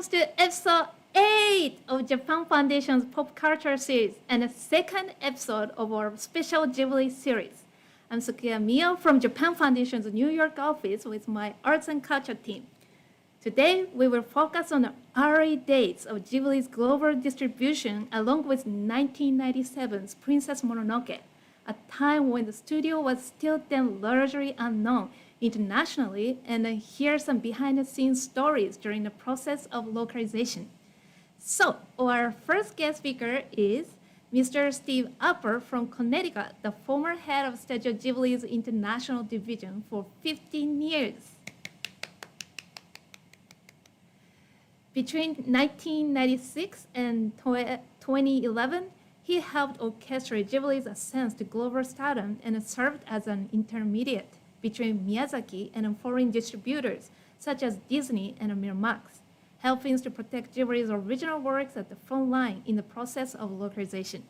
comes to episode 8 of Japan Foundation's pop culture series and the second episode of our special Ghibli series. I'm Sukiya Mio from Japan Foundation's New York office with my arts and culture team. Today, we will focus on the early days of Ghibli's global distribution along with 1997's Princess Mononoke, a time when the studio was still then largely unknown internationally, and hear some behind-the-scenes stories during the process of localization. So, our first guest speaker is Mr. Steve Alpert from Connecticut, the former head of Studio Ghibli's international division for 15 years. Between 1996 and 2011, he helped orchestrate Ghibli's ascent to global stardom and served as an intermediate between Miyazaki and foreign distributors such as Disney and Miramax, helping to protect Ghibli's original works at the front line in the process of localization.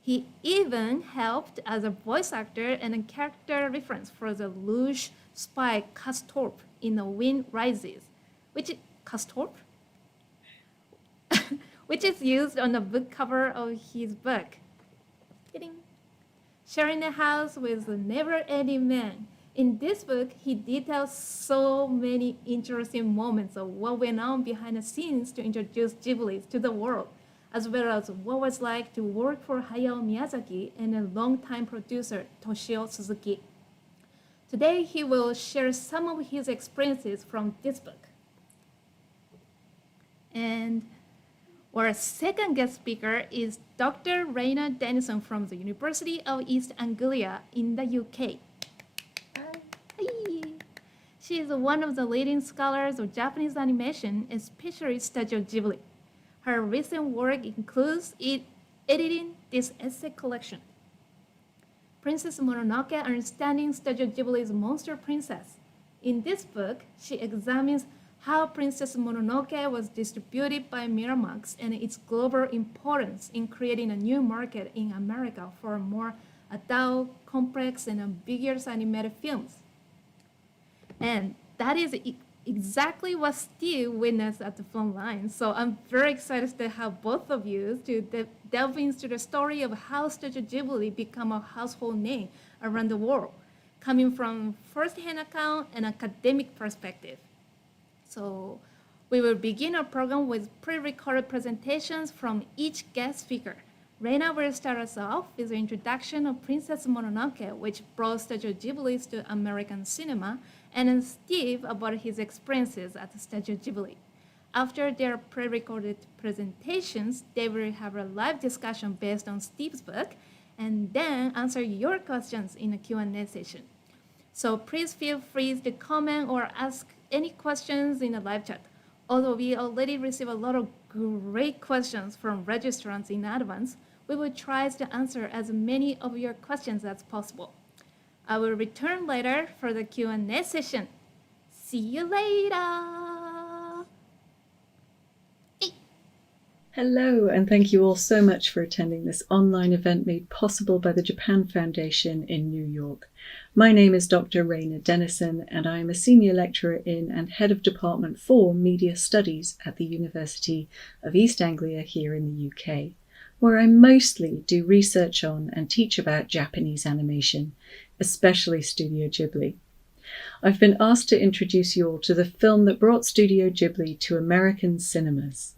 He even helped as a voice actor and a character reference for the luge spy Castorp in The Wind Rises, which is used on the book cover of his book. Kidding. Sharing a house with a never-ending man. In this book, he details so many interesting moments of what went on behind the scenes to introduce Ghibli to the world, as well as what it was like to work for Hayao Miyazaki and a longtime producer, Toshio Suzuki. Today, he will share some of his experiences from this book. And our second guest speaker is Dr. Rayna Denison from the University of East Anglia in the UK. Hi. She is one of the leading scholars of Japanese animation, especially Studio Ghibli. Her recent work includes editing this essay collection, Princess Mononoke, Understanding Studio Ghibli's Monster Princess. In this book, she examines how Princess Mononoke was distributed by Miramax and its global importance in creating a new market in America for more adult, complex, and ambiguous animated films. And that is exactly what Steve witnessed at the front line. So I'm very excited to have both of you to delve into the story of how Studio Ghibli became a household name around the world, coming from first-hand account and academic perspective. So we will begin our program with pre-recorded presentations from each guest speaker. Rayna will start us off with the introduction of Princess Mononoke, which brought Studio Ghibli to American cinema, and then Steve about his experiences at Studio Ghibli. After their pre-recorded presentations, they will have a live discussion based on Steve's book, and then answer your questions in a Q&A session. So please feel free to comment or ask any questions in the live chat. Although we already receive a lot of great questions from registrants in advance, we will try to answer as many of your questions as possible. I will return later for the Q&A session. See you later! Hello, and thank you all so much for attending this online event made possible by the Japan Foundation in New York. My name is Dr. Rayna Denison, and I am a senior lecturer in and head of Department for Media Studies at the University of East Anglia here in the UK, where I mostly do research on and teach about Japanese animation, especially Studio Ghibli. I've been asked to introduce you all to the film that brought Studio Ghibli to American cinemas.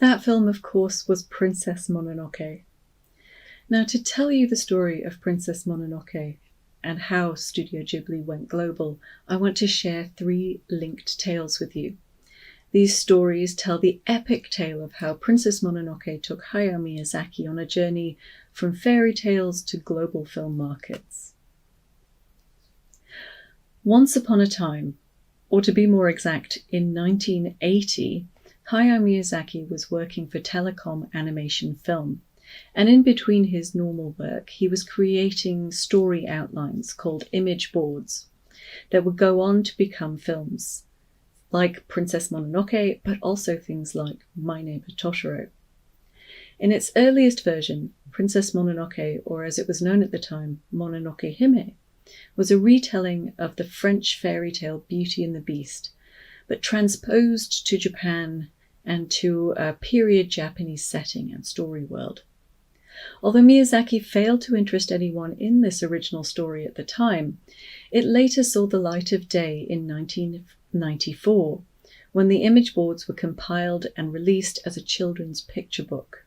That film, of course, was Princess Mononoke. Now, to tell you the story of Princess Mononoke and how Studio Ghibli went global, I want to share 3 linked tales with you. These stories tell the epic tale of how Princess Mononoke took Hayao Miyazaki on a journey from fairy tales to global film markets. Once upon a time, or to be more exact, in 1980, Hayao Miyazaki was working for Telecom Animation Film, and in between his normal work, he was creating story outlines called image boards that would go on to become films, like Princess Mononoke, but also things like My Neighbor Totoro. In its earliest version, Princess Mononoke, or as it was known at the time, Mononoke Hime, was a retelling of the French fairy tale Beauty and the Beast, but transposed to Japan and to a period Japanese setting and story world. Although Miyazaki failed to interest anyone in this original story at the time, it later saw the light of day in 1994, when the image boards were compiled and released as a children's picture book.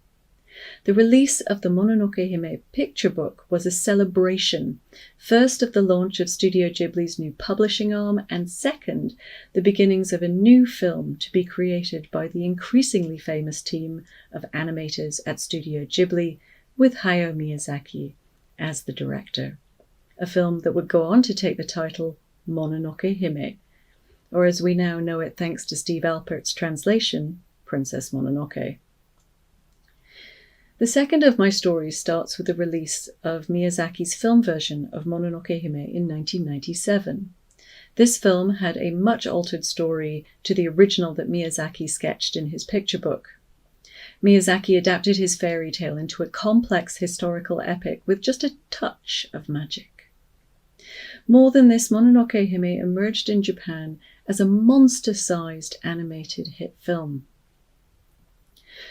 The release of the Mononoke Hime picture book was a celebration, first of the launch of Studio Ghibli's new publishing arm, and second, the beginnings of a new film to be created by the increasingly famous team of animators at Studio Ghibli, with Hayao Miyazaki as the director. A film that would go on to take the title Mononoke Hime, or as we now know it thanks to Steve Alpert's translation, Princess Mononoke. The second of my stories starts with the release of Miyazaki's film version of Mononoke Hime in 1997. This film had a much altered story to the original that Miyazaki sketched in his picture book. Miyazaki adapted his fairy tale into a complex historical epic with just a touch of magic. More than this, Mononoke Hime emerged in Japan as a monster-sized animated hit film.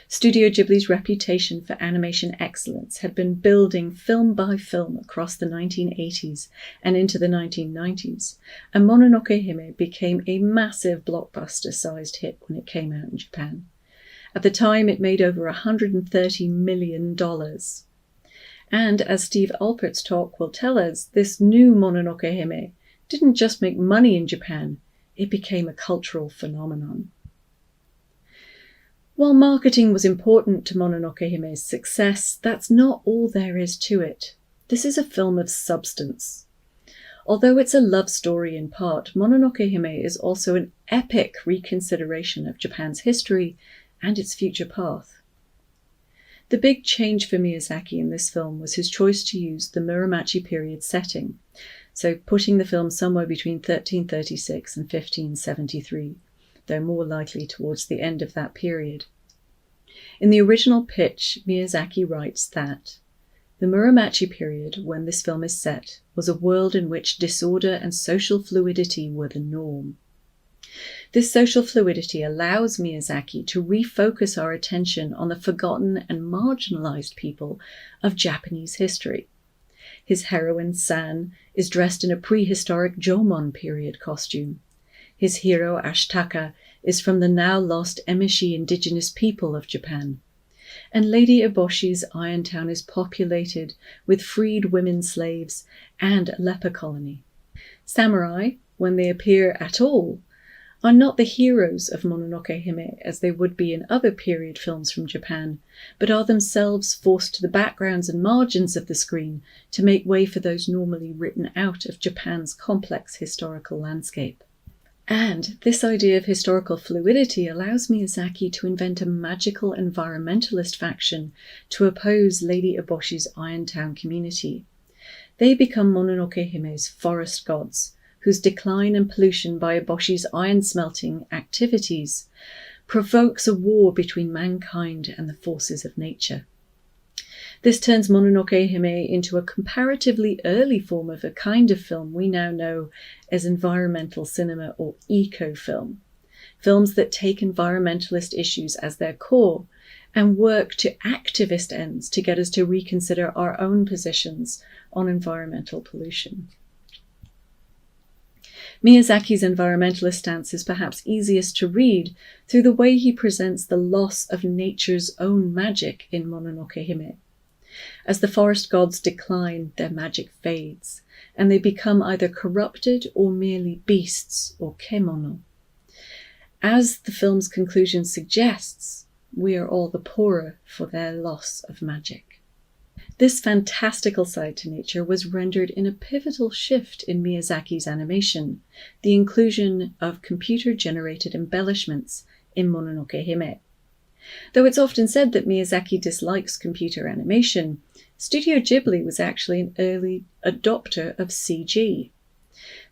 Studio Ghibli's reputation for animation excellence had been building film by film across the 1980s and into the 1990s, and Mononoke Hime became a massive blockbuster-sized hit when it came out in Japan. At the time, it made over $130 million. And as Steve Alpert's talk will tell us, this new Mononoke Hime didn't just make money in Japan, it became a cultural phenomenon. While marketing was important to Mononoke Hime's success, that's not all there is to it. This is a film of substance. Although it's a love story in part, Mononoke Hime is also an epic reconsideration of Japan's history and its future path. The big change for Miyazaki in this film was his choice to use the Muromachi period setting, so putting the film somewhere between 1336 and 1573, though more likely towards the end of that period. In the original pitch, Miyazaki writes that the Muromachi period, when this film is set, was a world in which disorder and social fluidity were the norm. This social fluidity allows Miyazaki to refocus our attention on the forgotten and marginalized people of Japanese history. His heroine, San, is dressed in a prehistoric Jomon period costume. His hero, Ashitaka, is from the now-lost Emishi indigenous people of Japan. And Lady Eboshi's Iron Town is populated with freed women slaves and a leper colony. Samurai, when they appear at all, are not the heroes of Mononoke Hime as they would be in other period films from Japan, but are themselves forced to the backgrounds and margins of the screen to make way for those normally written out of Japan's complex historical landscape. And this idea of historical fluidity allows Miyazaki to invent a magical environmentalist faction to oppose Lady Eboshi's Iron Town community. They become Mononoke Hime's forest gods, whose decline and pollution by Eboshi's iron-smelting activities provokes a war between mankind and the forces of nature. This turns Mononoke Hime into a comparatively early form of a kind of film we now know as environmental cinema or eco-film, films that take environmentalist issues as their core and work to activist ends to get us to reconsider our own positions on environmental pollution. Miyazaki's environmentalist stance is perhaps easiest to read through the way he presents the loss of nature's own magic in Mononoke Hime. As the forest gods decline, their magic fades, and they become either corrupted or merely beasts or kemono. As the film's conclusion suggests, we are all the poorer for their loss of magic. This fantastical side to nature was rendered in a pivotal shift in Miyazaki's animation, the inclusion of computer-generated embellishments in Mononoke Hime. Though it's often said that Miyazaki dislikes computer animation, Studio Ghibli was actually an early adopter of CG.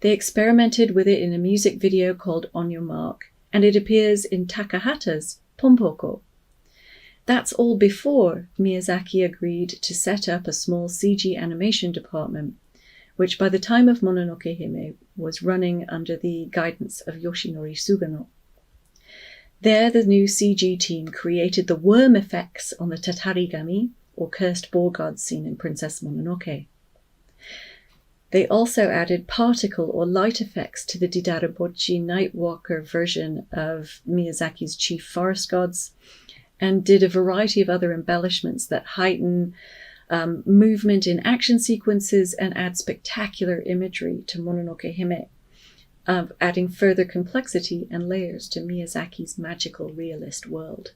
They experimented with it in a music video called On Your Mark, and it appears in Takahata's Pompoko. That's all before Miyazaki agreed to set up a small CG animation department, which by the time of Mononoke Hime was running under the guidance of Yoshinori Sugano. There, the new CG team created the worm effects on the tatarigami, or cursed boar gods seen in Princess Mononoke. They also added particle or light effects to the Didarabochi Nightwalker version of Miyazaki's chief forest gods, and did a variety of other embellishments that heighten movement in action sequences and add spectacular imagery to Mononoke Hime, adding further complexity and layers to Miyazaki's magical realist world.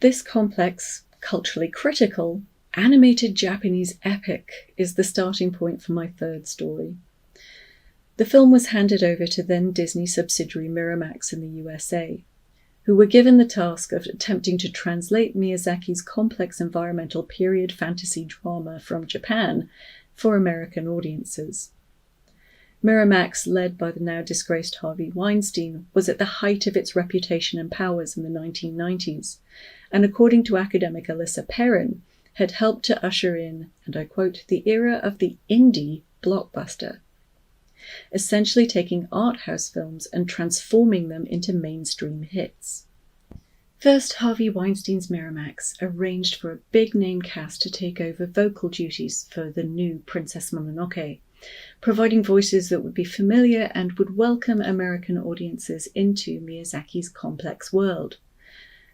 This complex, culturally critical, animated Japanese epic is the starting point for my third story. The film was handed over to then Disney subsidiary Miramax in the USA, who were given the task of attempting to translate Miyazaki's complex environmental period fantasy drama from Japan for American audiences. Miramax, led by the now disgraced Harvey Weinstein, was at the height of its reputation and powers in the 1990s, and according to academic Alyssa Perrin, had helped to usher in, and I quote, the era of the indie blockbuster, essentially taking art house films and transforming them into mainstream hits. First, Harvey Weinstein's Miramax arranged for a big-name cast to take over vocal duties for the new Princess Mononoke, providing voices that would be familiar and would welcome American audiences into Miyazaki's complex world.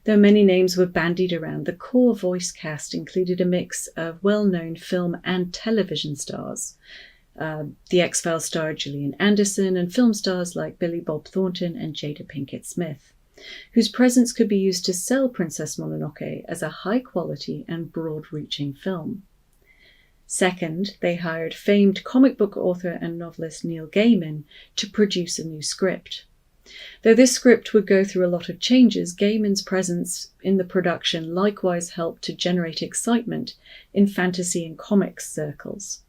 Though many names were bandied around, the core voice cast included a mix of well-known film and television stars, the X-Files star Gillian Anderson, and film stars like Billy Bob Thornton and Jada Pinkett Smith, whose presence could be used to sell Princess Mononoke as a high-quality and broad-reaching film. Second, they hired famed comic book author and novelist Neil Gaiman to produce a new script. Though this script would go through a lot of changes, Gaiman's presence in the production likewise helped to generate excitement in fantasy and comics circles.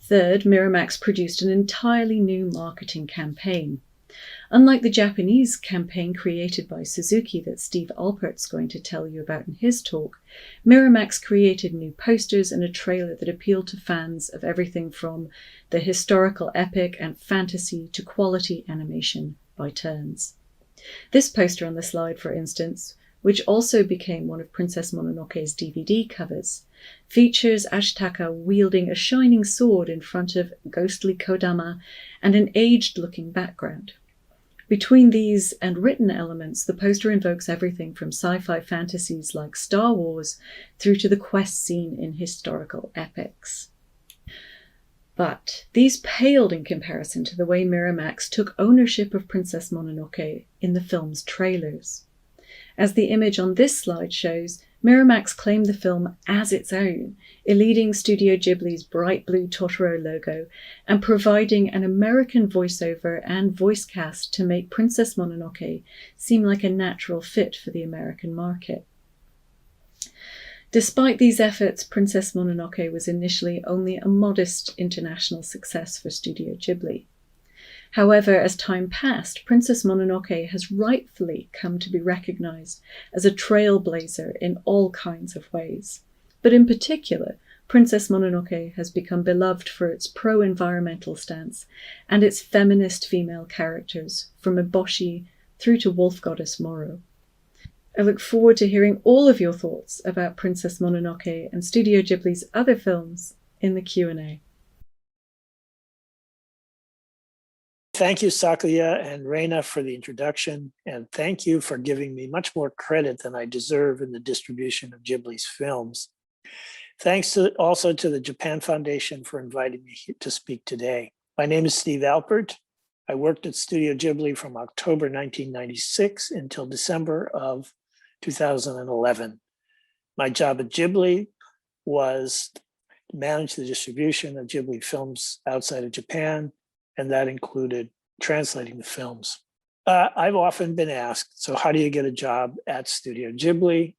Third, Miramax produced an entirely new marketing campaign. Unlike the Japanese campaign created by Suzuki that Steve Alpert's going to tell you about in his talk, Miramax created new posters and a trailer that appealed to fans of everything from the historical epic and fantasy to quality animation by turns. This poster on the slide, for instance, which also became one of Princess Mononoke's DVD covers, features Ashitaka wielding a shining sword in front of ghostly Kodama and an aged-looking background. Between these and written elements, the poster invokes everything from sci-fi fantasies like Star Wars through to the quest scene in historical epics. But these paled in comparison to the way Miramax took ownership of Princess Mononoke in the film's trailers. As the image on this slide shows, Miramax claimed the film as its own, eluding Studio Ghibli's bright blue Totoro logo and providing an American voiceover and voice cast to make Princess Mononoke seem like a natural fit for the American market. Despite these efforts, Princess Mononoke was initially only a modest international success for Studio Ghibli. However, as time passed, Princess Mononoke has rightfully come to be recognized as a trailblazer in all kinds of ways. But in particular, Princess Mononoke has become beloved for its pro-environmental stance and its feminist female characters, from Eboshi through to wolf goddess Moro. I look forward to hearing all of your thoughts about Princess Mononoke and Studio Ghibli's other films in the Q&A. Thank you, Sakuya and Rayna, for the introduction, and thank you for giving me much more credit than I deserve in the distribution of Ghibli's films. Thanks also to the Japan Foundation for inviting me to speak today. My name is Steve Alpert. I worked at Studio Ghibli from October 1996 until December of 2011. My job at Ghibli was to manage the distribution of Ghibli films outside of Japan, and that included translating the films. I've often been asked, so how do you get a job at Studio Ghibli?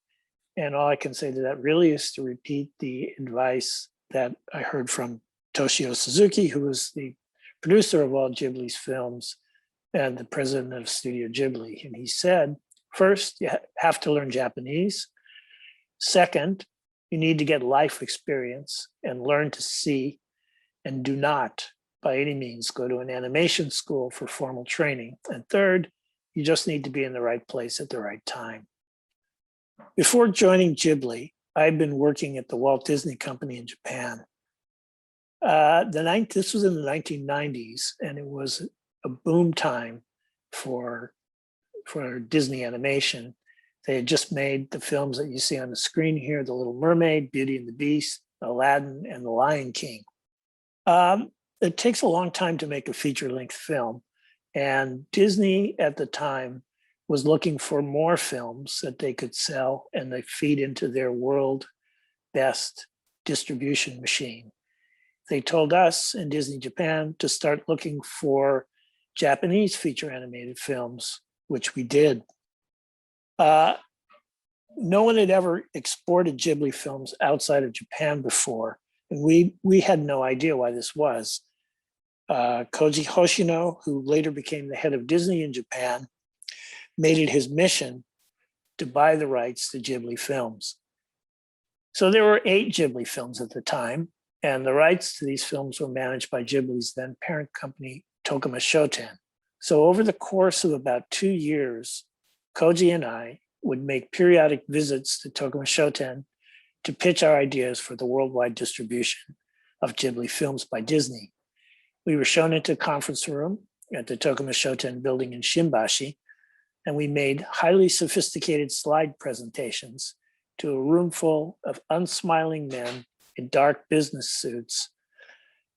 And all I can say to that really is to repeat the advice that I heard from Toshio Suzuki, who was the producer of all Ghibli's films and the president of Studio Ghibli. And he said, first, you have to learn Japanese. Second, you need to get life experience and learn to see, and do not by any means go to an animation school for formal training. And third, You just need to be in the right place at the right time. Before joining Ghibli, I'd been working at the Walt Disney Company in Japan. This was in the 1990s, and it was a boom time for Disney animation. They had just made the films that you see on the screen here, The Little Mermaid, Beauty and the Beast, Aladdin, and The Lion King. It takes a long time to make a feature-length film, and Disney at the time was looking for more films that they could sell and they feed into their world best distribution machine. They told us in Disney Japan to start looking for Japanese feature animated films, which we did. No one had ever exported Ghibli films outside of Japan before, and we had no idea why this was. Koji Hoshino, who later became the head of Disney in Japan, made it his mission to buy the rights to Ghibli films. So there were 8 Ghibli films at the time, and the rights to these films were managed by Ghibli's then parent company, Tokuma Shoten. So over the course of about 2 years, Koji and I would make periodic visits to Tokuma Shoten to pitch our ideas for the worldwide distribution of Ghibli films by Disney. We were shown into a conference room at the Tokuma Shoten building in Shimbashi, and we made highly sophisticated slide presentations to a room full of unsmiling men in dark business suits.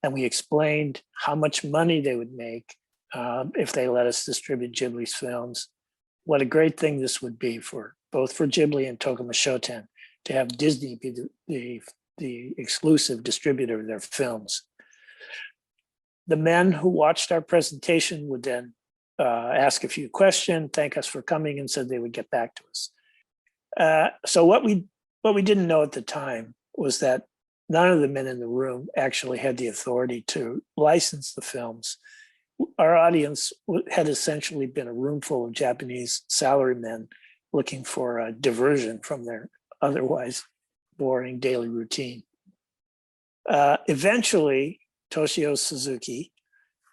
And we explained how much money they would make if they let us distribute Ghibli's films. What a great thing this would be for both for Ghibli and Tokuma Shoten to have Disney be the exclusive distributor of their films. The men who watched our presentation would then ask a few questions, thank us for coming, and said they would get back to us. So what we didn't know at the time was that none of the men in the room actually had the authority to license the films. Our audience had essentially been a room full of Japanese salarymen looking for a diversion from their otherwise boring daily routine. Eventually, Toshio Suzuki,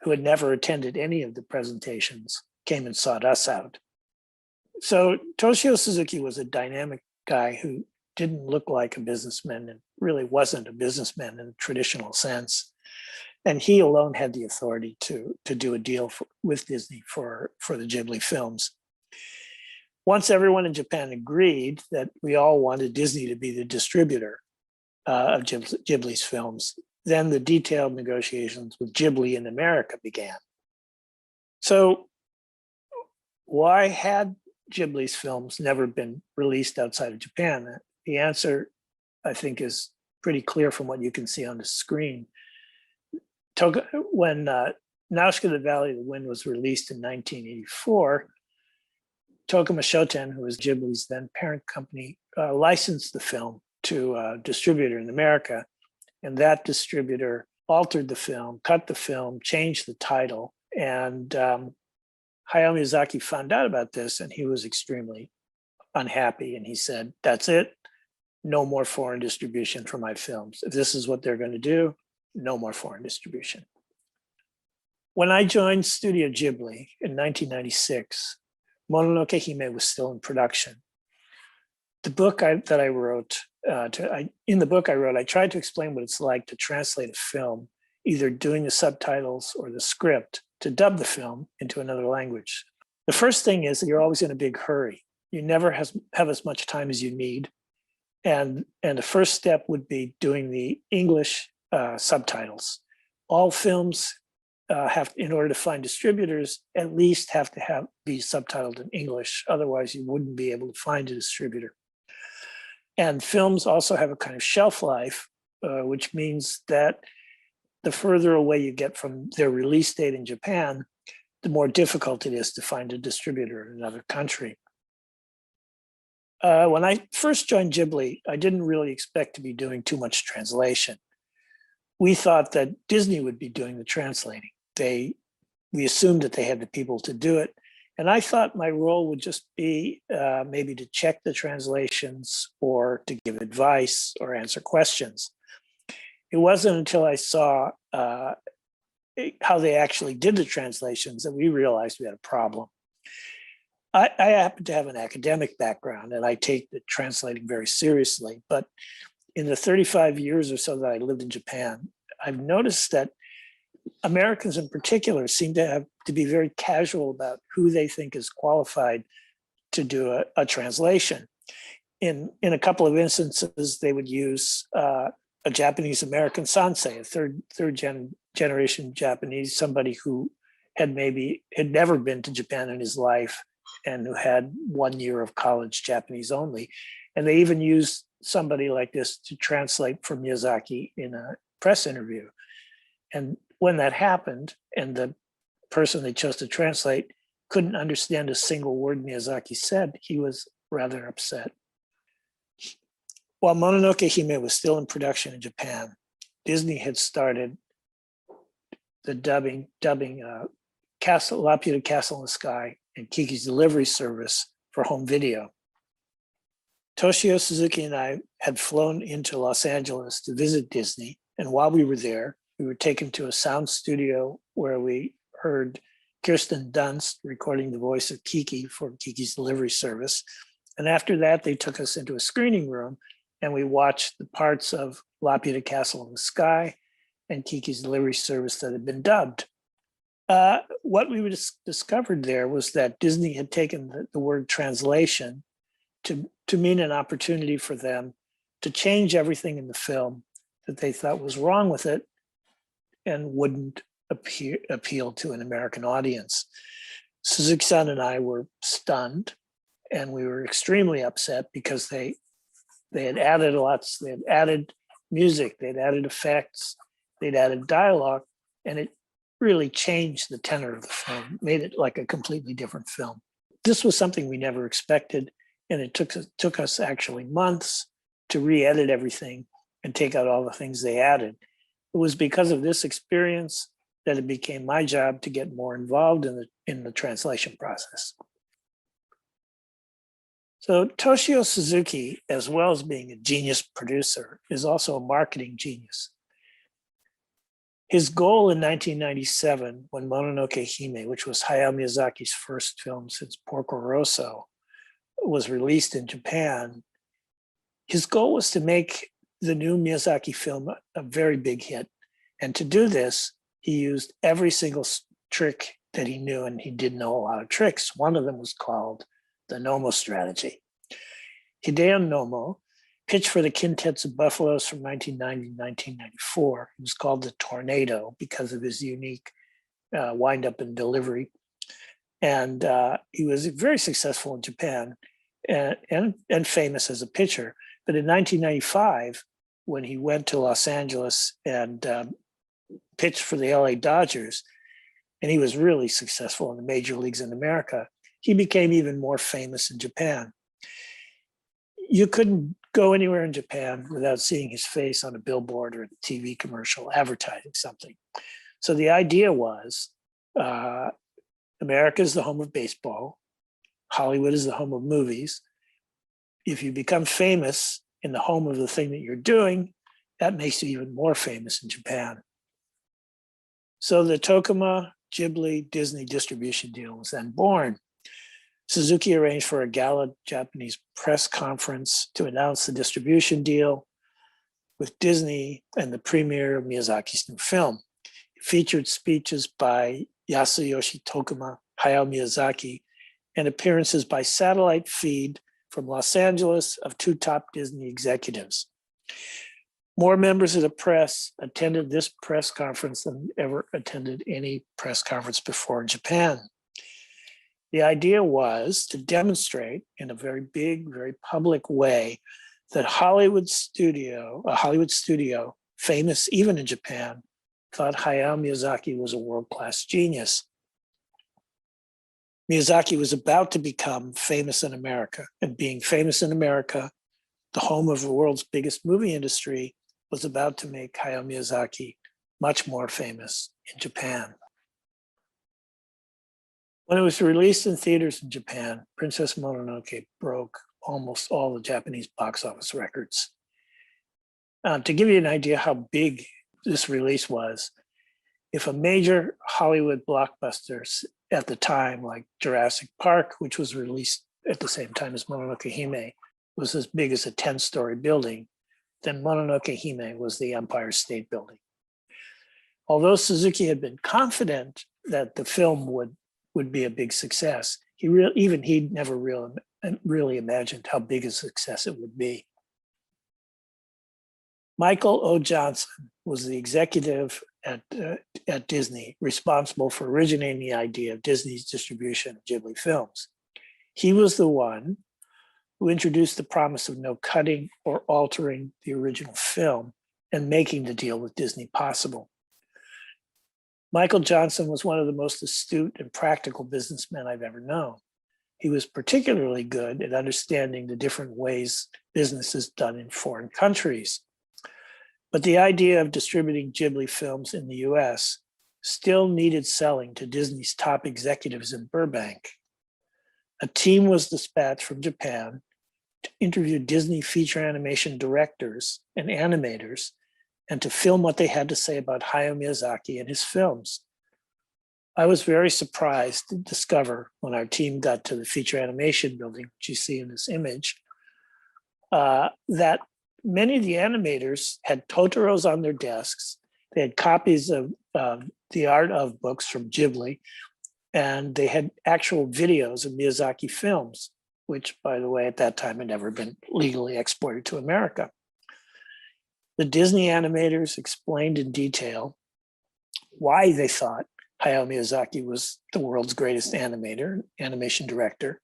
who had never attended any of the presentations, came and sought us out. So Toshio Suzuki was a dynamic guy who didn't look like a businessman and really wasn't a businessman in a traditional sense. And he alone had the authority to do a deal with Disney for the Ghibli films. Once everyone in Japan agreed that we all wanted Disney to be the distributor of Ghibli's films, then the detailed negotiations with Ghibli in America began. So why had Ghibli's films never been released outside of Japan? The answer, I think, is pretty clear from what you can see on the screen. When Nausicaa the Valley of the Wind was released in 1984, Tokuma Shoten, who was Ghibli's then parent company, licensed the film to a distributor in America. And that distributor altered the film, cut the film, changed the title. And Hayao Miyazaki found out about this, and he was extremely unhappy. And he said, that's it. No more foreign distribution for my films. If this is what they're going to do, no more foreign distribution. When I joined Studio Ghibli in 1996, Mononoke Hime was still in production. The book that I wrote, in the book I wrote, I tried to explain what it's like to translate a film, either doing the subtitles or the script, to dub the film into another language. The first thing is that you're always in a big hurry. You never have as much time as you need. And the first step would be doing the English subtitles. All films in order to find distributors, at least have to be subtitled in English. Otherwise, you wouldn't be able to find a distributor. And films also have a kind of shelf life, which means that the further away you get from their release date in Japan, the more difficult it is to find a distributor in another country. When I first joined Ghibli, I didn't really expect to be doing too much translation. We thought that Disney would be doing the translating. We assumed that they had the people to do it. And I thought my role would just be maybe to check the translations or to give advice or answer questions. It wasn't until I saw how they actually did the translations that we realized we had a problem. I happen to have an academic background and I take the translating very seriously. But in the 35 years or so that I lived in Japan, I've noticed that Americans in particular seem to have to be very casual about who they think is qualified to do a translation. In a couple of instances, they would use a Japanese American sansei, a third generation Japanese, somebody who had never been to Japan in his life and who had 1 year of college Japanese only. And they even used somebody like this to translate for Miyazaki in a press interview. And when that happened, and the person they chose to translate couldn't understand a single word Miyazaki said, he was rather upset. While Mononoke Hime was still in production in Japan, Disney had started the dubbing Laputa Castle in the Sky and Kiki's Delivery Service for home video. Toshio Suzuki and I had flown into Los Angeles to visit Disney, and while we were there, we were taken to a sound studio where we heard Kirsten Dunst recording the voice of Kiki for Kiki's Delivery Service. And after that, they took us into a screening room and we watched the parts of Laputa Castle in the Sky and Kiki's Delivery Service that had been dubbed. What we discovered there was that Disney had taken the word translation to mean an opportunity for them to change everything in the film that they thought was wrong with it and wouldn't appeal to an American audience. Suzuki-san and I were stunned, and we were extremely upset because they had added lots. They had added music, they'd added effects, they'd added dialogue, and it really changed the tenor of the film, made it like a completely different film. This was something we never expected, and it took us actually months to re-edit everything and take out all the things they added. It was because of this experience that it became my job to get more involved in the translation process. So Toshio Suzuki, as well as being a genius producer, is also a marketing genius. His goal in 1997, when Mononoke Hime, which was Hayao Miyazaki's first film since Porco Rosso, was released in Japan, his goal was to make the new Miyazaki film a very big hit. And to do this, he used every single trick that he knew, and he did know a lot of tricks. One of them was called the Nomo strategy. Hideo Nomo pitched for the Quintets Buffaloes from 1990 to 1994. It was called the Tornado because of his unique wind-up and delivery. And he was very successful in Japan and famous as a pitcher. But in 1995, when he went to Los Angeles and pitched for the LA Dodgers, and he was really successful in the major leagues in America, he became even more famous in Japan. You couldn't go anywhere in Japan without seeing his face on a billboard or a TV commercial advertising something. So the idea was, America is the home of baseball. Hollywood is the home of movies. If you become famous in the home of the thing that you're doing, that makes you even more famous in Japan. So the Tokuma Ghibli Disney distribution deal was then born. Suzuki arranged for a gala Japanese press conference to announce the distribution deal with Disney and the premiere of Miyazaki's new film. It featured speeches by Yasuyoshi Tokuma, Hayao Miyazaki, and appearances by satellite feed from Los Angeles of two top Disney executives. More members of the press attended this press conference than ever attended any press conference before in Japan. The idea was to demonstrate in a very big, very public way that a Hollywood studio, famous even in Japan, thought Hayao Miyazaki was a world-class genius. Miyazaki was about to become famous in America, and being famous in America, the home of the world's biggest movie industry, was about to make Hayao Miyazaki much more famous in Japan. When it was released in theaters in Japan, Princess Mononoke broke almost all the Japanese box office records. To give you an idea how big this release was, if a major Hollywood blockbuster at the time, like Jurassic Park, which was released at the same time as Mononoke Hime, was as big as a 10-story building, then Mononoke Hime was the Empire State Building. Although Suzuki had been confident that the film would be a big success, he'd never really imagined how big a success it would be. Michael O. Johnson was the executive at Disney responsible for originating the idea of Disney's distribution of Ghibli films. He was the one who introduced the promise of no cutting or altering the original film and making the deal with Disney possible. Michael Johnson was one of the most astute and practical businessmen I've ever known. He was particularly good at understanding the different ways business is done in foreign countries. But the idea of distributing Ghibli films in the US still needed selling to Disney's top executives in Burbank. A team was dispatched from Japan to interview Disney feature animation directors and animators and to film what they had to say about Hayao Miyazaki and his films. I was very surprised to discover when our team got to the feature animation building, which you see in this image, that many of the animators had Totoros on their desks. They had copies of the art of books from Ghibli, and they had actual videos of Miyazaki films, which, by the way, at that time had never been legally exported to America. The Disney animators explained in detail why they thought Hayao Miyazaki was the world's greatest animation director.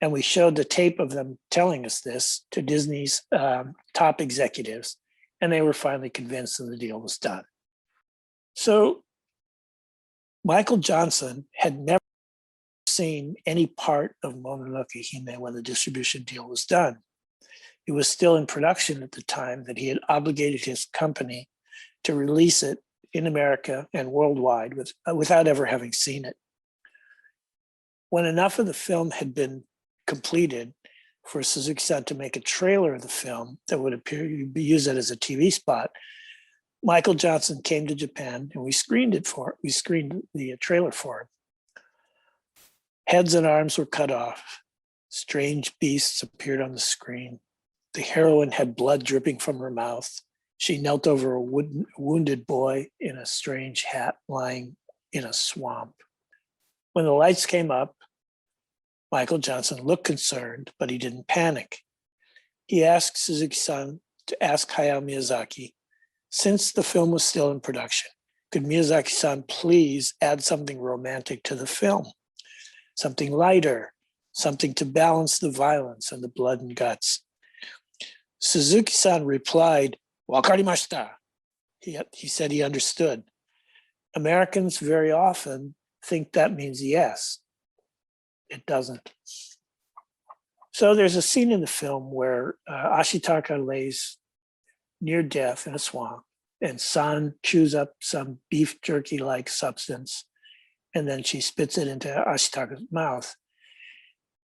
And we showed the tape of them telling us this to Disney's top executives, and they were finally convinced that the deal was done. So Michael Johnson had never seen any part of Mononoke Hime when the distribution deal was done. It was still in production at the time that he had obligated his company to release it in America and worldwide without ever having seen it. When enough of the film had been completed for Suzuki-san to make a trailer of the film that would appear to be used as a TV spot, Michael Johnson came to Japan and we screened the trailer for him. Heads and arms were cut off. Strange beasts appeared on the screen. The heroine had blood dripping from her mouth. She knelt over a wounded boy in a strange hat lying in a swamp. When the lights came up, Michael Johnson looked concerned, but he didn't panic. He asked Suzuki-san to ask Hayao Miyazaki, since the film was still in production, could Miyazaki-san please add something romantic to the film? Something lighter, something to balance the violence and the blood and guts. Suzuki-san replied, "Wakarimashita." He said he understood. Americans very often think that means yes. It doesn't. So there's a scene in the film where Ashitaka lays near death in a swamp, and San chews up some beef jerky-like substance, and then she spits it into Ashitaka's mouth.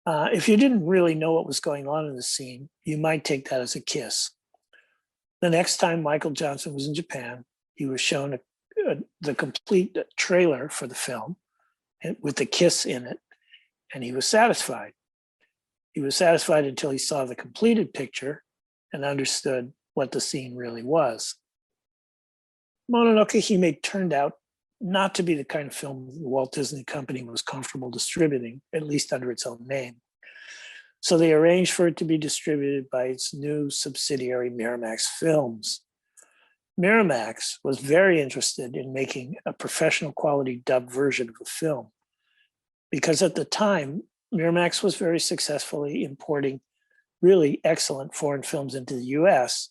If you didn't really know what was going on in the scene, you might take that as a kiss. The next time Michael Johnson was in Japan, he was shown the complete trailer for the film with the kiss in it, and he was satisfied. He was satisfied until he saw the completed picture and understood what the scene really was. Mononoke Hime turned out not to be the kind of film the Walt Disney Company was comfortable distributing, at least under its own name. So they arranged for it to be distributed by its new subsidiary, Miramax Films. Miramax was very interested in making a professional quality dubbed version of the film, because at the time, Miramax was very successfully importing really excellent foreign films into the US,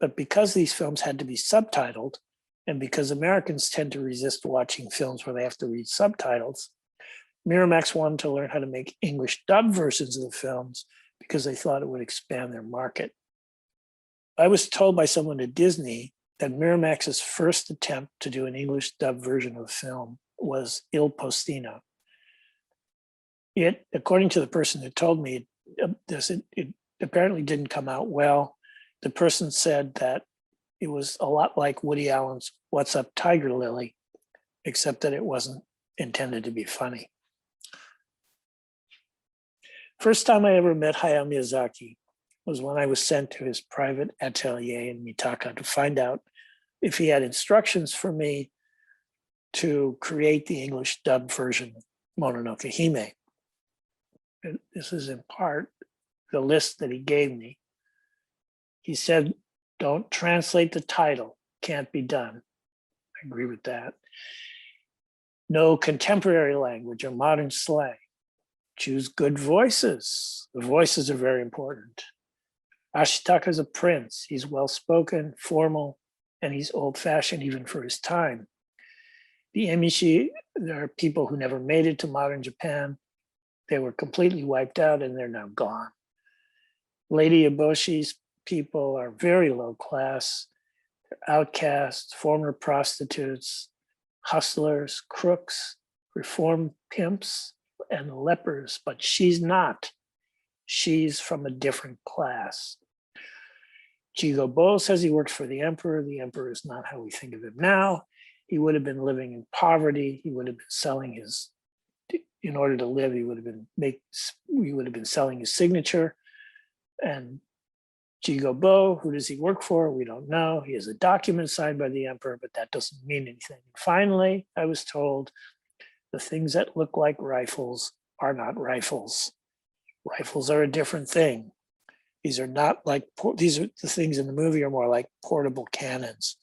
but because these films had to be subtitled, and because Americans tend to resist watching films where they have to read subtitles, Miramax wanted to learn how to make English dub versions of the films because they thought it would expand their market. I was told by someone at Disney that Miramax's first attempt to do an English dub version of the film was Il Postino. It, according to the person who told me this, it apparently didn't come out well. The person said that it was a lot like Woody Allen's What's Up, Tiger Lily, except that it wasn't intended to be funny. First time I ever met Hayao Miyazaki was when I was sent to his private atelier in Mitaka to find out if he had instructions for me to create the English dubbed version of Mononoke Hime. And this is in part the list that he gave me. He said, don't translate the title, can't be done. I agree with that. No contemporary language or modern slang. Choose good voices. The voices are very important. Ashitaka's a prince. He's well-spoken, formal, and he's old-fashioned even for his time. The Emishi, there are people who never made it to modern Japan. They were completely wiped out and they're now gone. Lady Eboshi's people are very low class. They're outcasts, former prostitutes, hustlers, crooks, reformed pimps, and lepers, but she's not. She's from a different class. Jigo Bo says he works for the emperor. The emperor is not how we think of him now. He would have been living in poverty. He would have been selling his, in order to live, he would have been selling his signature. And Jigo Bo, who does he work for? We don't know. He has a document signed by the emperor, but that doesn't mean anything. Finally, I was told the things that look like rifles are not rifles. Rifles are a different thing. These are not like, these are the things in the movie are more like portable cannons.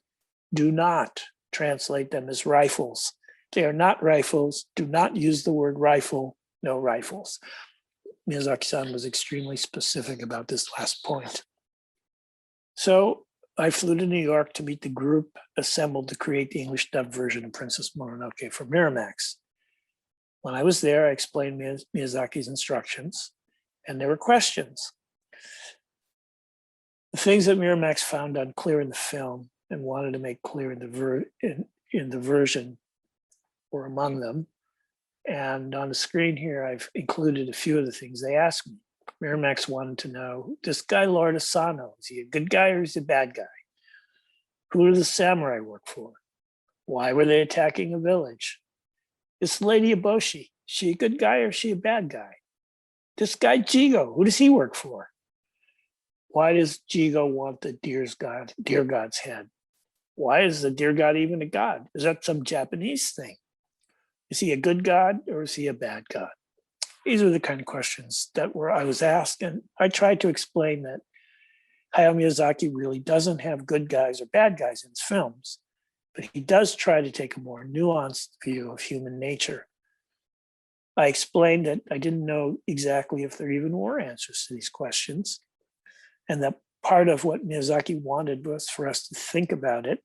Do not translate them as rifles. They are not rifles. Do not use the word rifle, no rifles. Miyazaki-san was extremely specific about this last point. So I flew to New York to meet the group assembled to create the English dubbed version of Princess Mononoke for Miramax. When I was there, I explained Miyazaki's instructions, and there were questions. The things that Miramax found unclear in the film and wanted to make clear in the version were among them. And on the screen here, I've included a few of the things they asked me. Miramax wanted to know, this guy Lord Asano, is he a good guy or is he a bad guy? Who do the samurai work for? Why were they attacking a village? This Lady Eboshi, she a good guy or is she a bad guy? This guy Jigo, who does he work for? Why does Jigo want the deer god's head? Why is the deer god even a god? Is that some Japanese thing? Is he a good god or is he a bad god? These are the kind of questions that I was asked, and I tried to explain that Hayao Miyazaki really doesn't have good guys or bad guys in his films, but he does try to take a more nuanced view of human nature. I explained that I didn't know exactly if there even were answers to these questions, and that part of what Miyazaki wanted was for us to think about it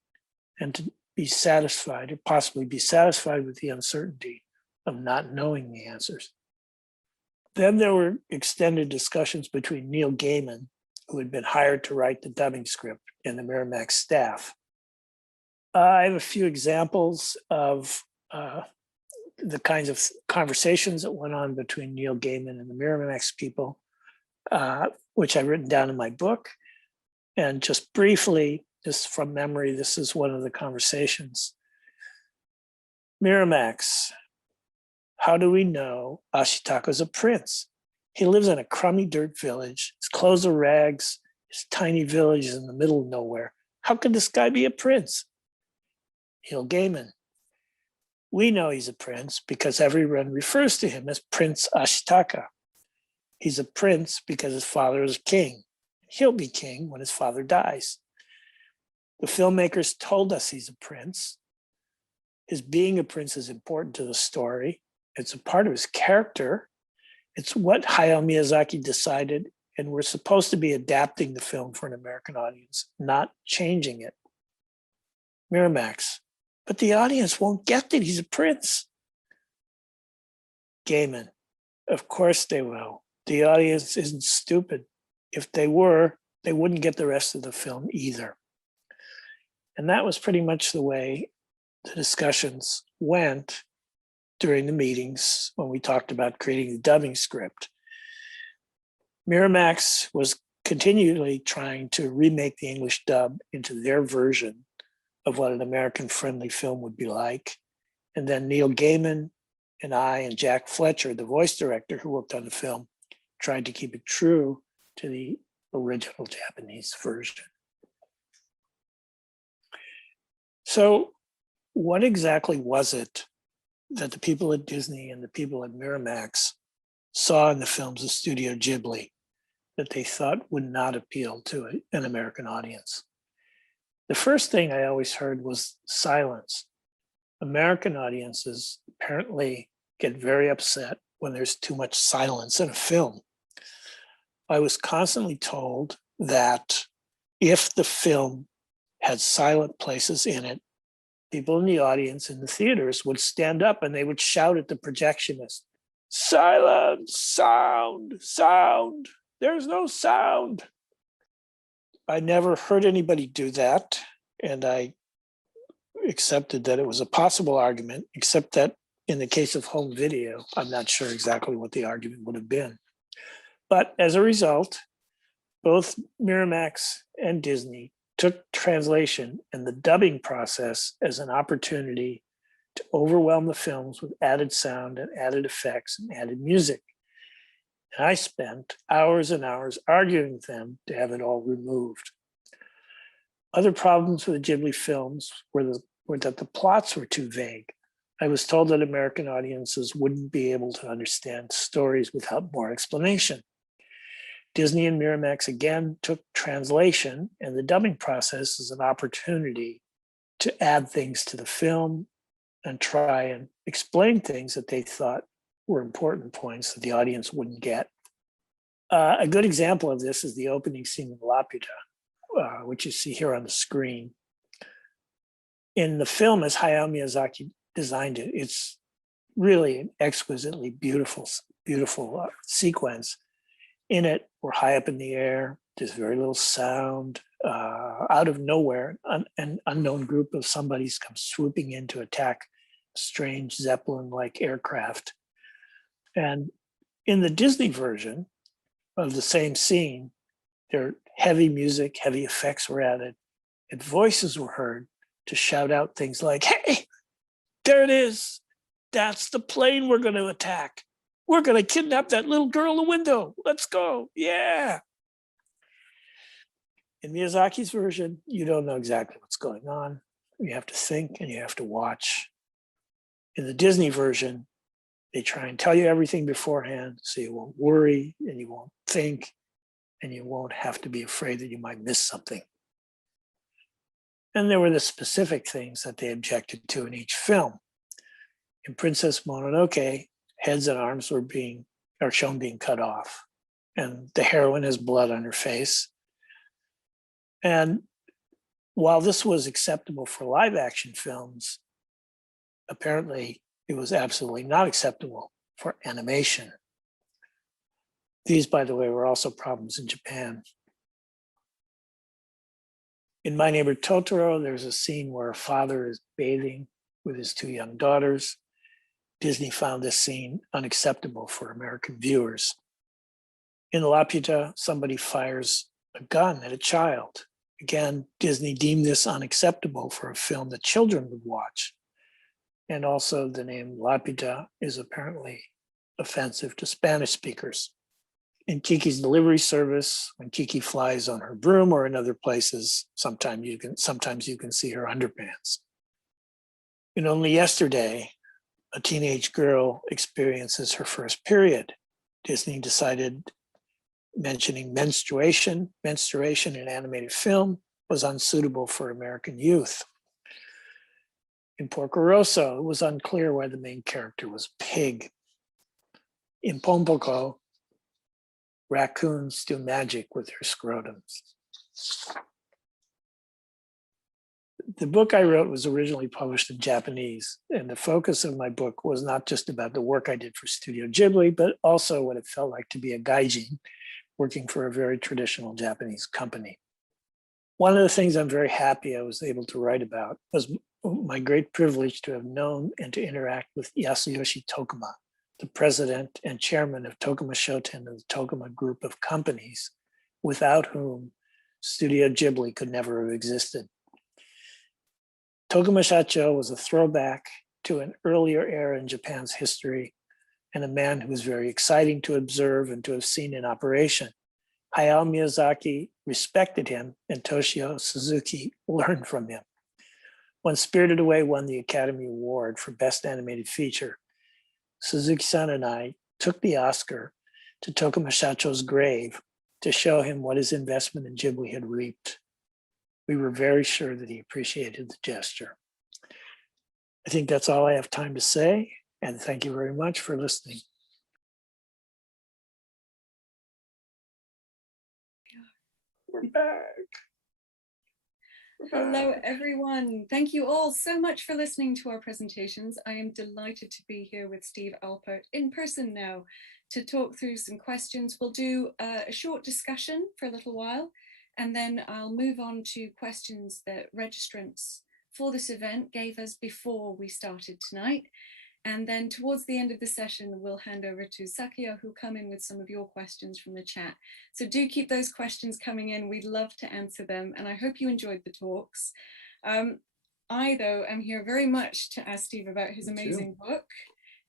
and to be satisfied, or possibly be satisfied with the uncertainty of not knowing the answers. Then there were extended discussions between Neil Gaiman, who had been hired to write the dubbing script, and the Miramax staff. I have a few examples of the kinds of conversations that went on between Neil Gaiman and the Miramax people, which I've written down in my book. And just briefly, just from memory, this is one of the conversations. Miramax, how do we know Ashitaka's a prince? He lives in a crummy dirt village. His clothes are rags. His tiny village is in the middle of nowhere. How could this guy be a prince? Neil Gaiman, we know he's a prince because everyone refers to him as Prince Ashitaka. He's a prince because his father is king. He'll be king when his father dies. The filmmakers told us he's a prince. His being a prince is important to the story. It's a part of his character. It's what Hayao Miyazaki decided, and we're supposed to be adapting the film for an American audience, not changing it. Miramax, but the audience won't get that he's a prince. Gaiman, of course they will. The audience isn't stupid. If they were, they wouldn't get the rest of the film either. And that was pretty much the way the discussions went during the meetings when we talked about creating the dubbing script. Miramax was continually trying to remake the English dub into their version of what an American-friendly film would be like. And then Neil Gaiman and I and Jack Fletcher, the voice director who worked on the film, tried to keep it true to the original Japanese version. So what exactly was it that the people at Disney and the people at Miramax saw in the films of Studio Ghibli that they thought would not appeal to an American audience? The first thing I always heard was silence. American audiences apparently get very upset when there's too much silence in a film. I was constantly told that if the film had silent places in it, people in the audience in the theaters would stand up and they would shout at the projectionist, "Silence, sound, sound, there's no sound." I never heard anybody do that, and I accepted that it was a possible argument, except that in the case of home video, I'm not sure exactly what the argument would have been. But as a result, both Miramax and Disney took translation and the dubbing process as an opportunity to overwhelm the films with added sound and added effects and added music. And I spent hours and hours arguing with them to have it all removed. Other problems with the Ghibli films were that the plots were too vague. I was told that American audiences wouldn't be able to understand stories without more explanation. Disney and Miramax again took translation and the dubbing process as an opportunity to add things to the film and try and explain things that they thought were important points that the audience wouldn't get. A good example of this is the opening scene in Laputa, which you see here on the screen. In the film, as Hayao Miyazaki designed it, it's really an exquisitely beautiful sequence. In it, we're high up in the air, there's very little sound. Out of nowhere, an unknown group of somebody's come swooping in to attack a strange Zeppelin-like aircraft. And in the Disney version of the same scene, there heavy music, heavy effects were added, and voices were heard to shout out things like, "Hey, there it is. That's the plane we're going to attack. We're going to kidnap that little girl in the window. Let's go. Yeah." In Miyazaki's version, you don't know exactly what's going on. You have to think and you have to watch. In the Disney version, they try and tell you everything beforehand so you won't worry and you won't think and you won't have to be afraid that you might miss something. And there were the specific things that they objected to in each film. In Princess Mononoke, heads and arms are shown being cut off, and the heroine has blood on her face. And while this was acceptable for live action films, apparently it was absolutely not acceptable for animation. These, by the way, were also problems in Japan. In My Neighbor Totoro, there's a scene where a father is bathing with his two young daughters. Disney found this scene unacceptable for American viewers. In Laputa, somebody fires a gun at a child. Again, Disney deemed this unacceptable for a film that children would watch. And also the name Laputa is apparently offensive to Spanish speakers. In Kiki's Delivery Service, when Kiki flies on her broom or in other places, sometimes you can see her underpants. And Only Yesterday, a teenage girl experiences her first period. Disney decided mentioning menstruation in animated film was unsuitable for American youth. In Porco Rosso, it was unclear why the main character was pig. In Pompoko, raccoons do magic with their scrotums. The book I wrote was originally published in Japanese, and the focus of my book was not just about the work I did for Studio Ghibli, but also what it felt like to be a gaijin working for a very traditional Japanese company. One of the things I'm very happy I was able to write about was my great privilege to have known and to interact with Yasuyoshi Tokuma, the president and chairman of Tokuma Shoten and the Tokuma Group of companies, without whom Studio Ghibli could never have existed. Tokuma Shacho was a throwback to an earlier era in Japan's history and a man who was very exciting to observe and to have seen in operation. Hayao Miyazaki respected him, and Toshio Suzuki learned from him. When Spirited Away won the Academy Award for Best Animated Feature, Suzuki-san and I took the Oscar to Tokuma Shacho's grave to show him what his investment in Ghibli had reaped. We were very sure that he appreciated the gesture. I think that's all I have time to say, and thank you very much for listening. We're back. Hello, everyone. Thank you all so much for listening to our presentations. I am delighted to be here with Steve Alpert in person now to talk through some questions. We'll do a short discussion for a little while, and then I'll move on to questions that registrants for this event gave us before we started tonight. And then towards the end of the session, we'll hand over to Sakuya, who'll come in with some of your questions from the chat. So do keep those questions coming in. We'd love to answer them. And I hope you enjoyed the talks. I, though, am here very much to ask Steve about his amazing book.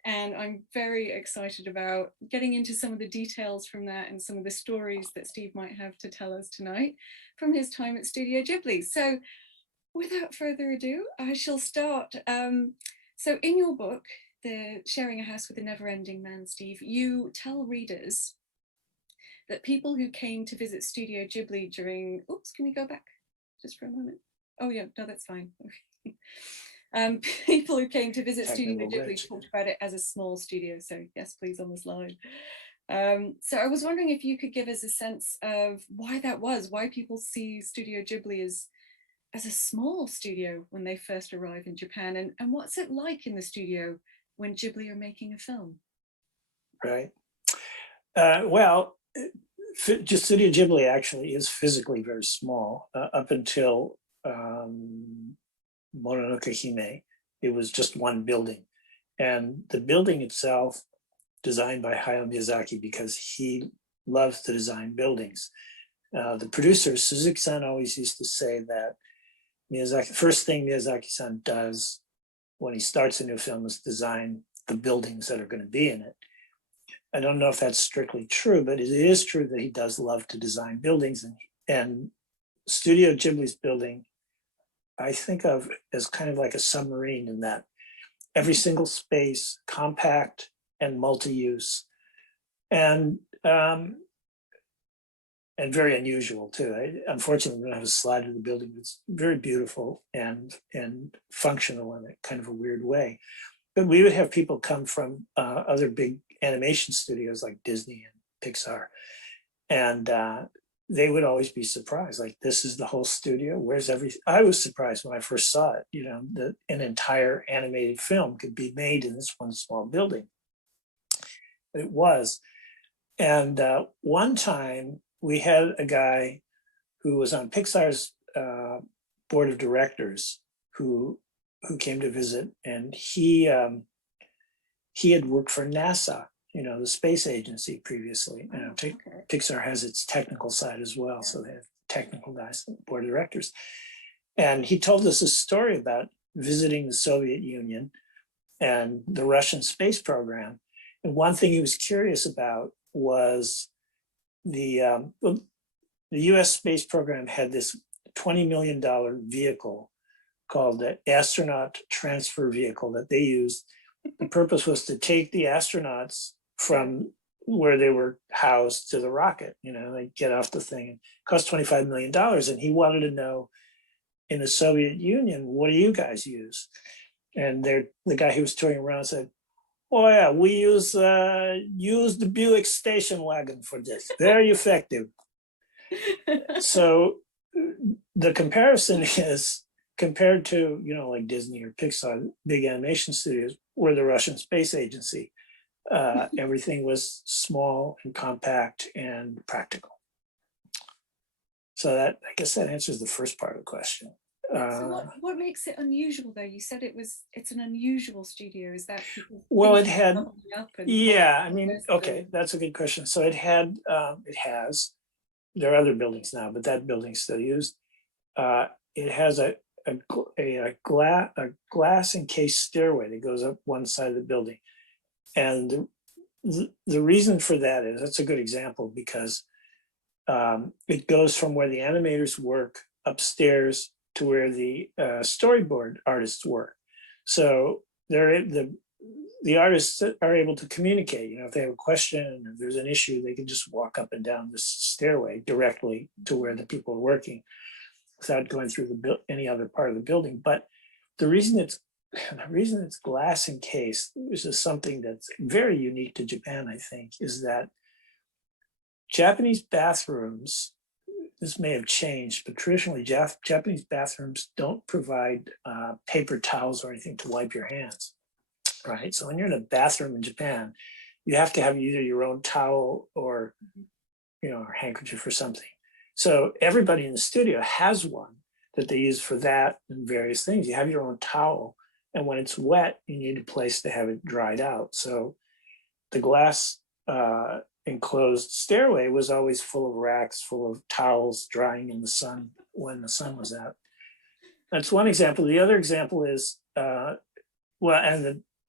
And I'm very excited about getting into some of the details from that and some of the stories that Steve might have to tell us tonight from his time at Studio Ghibli. So without further ado, I shall start. So in your book, the Sharing a House with a Never-Ending Man, Steve, you tell readers that people who came to visit Studio Ghibli during, oops, can we go back just for a moment? Oh yeah, no, that's fine. People who came to visit Studio Ghibli talked about it as a small studio. So yes, please, on the slide. So I was wondering if you could give us a sense of why that was, why people see Studio Ghibli as a small studio when they first arrive in Japan, and what's it like in the studio when Ghibli are making a film? Right. Well, just Studio Ghibli actually is physically very small. Up until Mononoke Hime, it was just one building. And the building itself, designed by Hayao Miyazaki because he loves to design buildings. The producer, Suzuki-san, always used to say that Miyazaki, first thing Miyazaki-san does when he starts a new film is design the buildings that are going to be in it. I don't know if that's strictly true, but it is true that he does love to design buildings. And Studio Ghibli's building, I think of as kind of like a submarine in that every single space, compact and multi-use, and very unusual too. Unfortunately, we don't have a slide of the building. It's very beautiful and functional in a kind of a weird way. But we would have people come from other big animation studios like Disney and Pixar, and they would always be surprised. Like, this is the whole studio? Where's everything? I was surprised when I first saw it. You know, that an entire animated film could be made in this one small building. It was, and one time, we had a guy who was on Pixar's board of directors who came to visit, and he had worked for NASA, you know, the space agency previously. You know, Pixar has its technical side as well, so they have technical guys on the board of directors. And he told us a story about visiting the Soviet Union and the Russian space program. And one thing he was curious about was the US space program had this $20 million vehicle called the astronaut transfer vehicle that they used. The purpose was to take the astronauts from where they were housed to the rocket. You know, they get off the thing. It cost $25 million. And he wanted to know, in the Soviet Union, what do you guys use? And the guy who was touring around said, oh yeah, we use the Buick station wagon for this. Very effective. So the comparison is, compared to, you know, like Disney or Pixar, big animation studios, or the Russian space agency, everything was small and compact and practical. So that, I guess that answers the first part of the question. So what makes it unusual though? You said it's an unusual studio. Is that people? Well, it had, yeah, I mean, okay, that's a good question. So it had, it has, there are other buildings now, but that building's still used. It has a glass encased stairway that goes up one side of the building. And the reason for that is, that's a good example, because it goes from where the animators work upstairs to where the storyboard artists work. So the artists are able to communicate. You know, if they have a question, if there's an issue, they can just walk up and down this stairway directly to where the people are working without going through any other part of the building. But the reason it's glass encased, which is something that's very unique to Japan, I think, is that Japanese bathrooms, this may have changed, but traditionally Japanese bathrooms don't provide paper towels or anything to wipe your hands, right? So when you're in a bathroom in Japan, you have to have either your own towel or, you know, a handkerchief or something. So everybody in the studio has one that they use for that and various things. You have your own towel, and when it's wet, you need a place to have it dried out. So the glass enclosed stairway was always full of racks, full of towels drying in the sun when the sun was out. That's one example. The other example is, the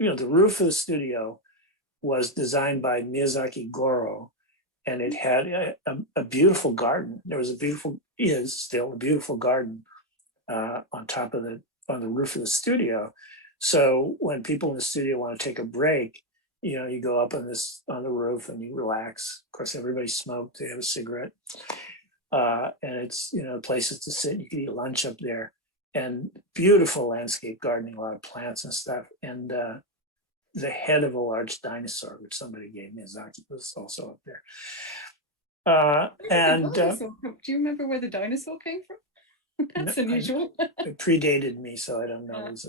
roof of the studio was designed by Miyazaki Goro, and it had a beautiful garden. Is still a beautiful garden on the roof of the studio. So when people in the studio want to take a break, you know, you go up on the roof and you relax. Of course, everybody smoked, they have a cigarette. And it's, you know, places to sit. You can eat lunch up there, and beautiful landscape gardening, a lot of plants and stuff. And the head of a large dinosaur, which somebody gave Miyazaki, was also up there. Do you remember where the dinosaur came from? That's unusual. It predated me, so I don't know. It was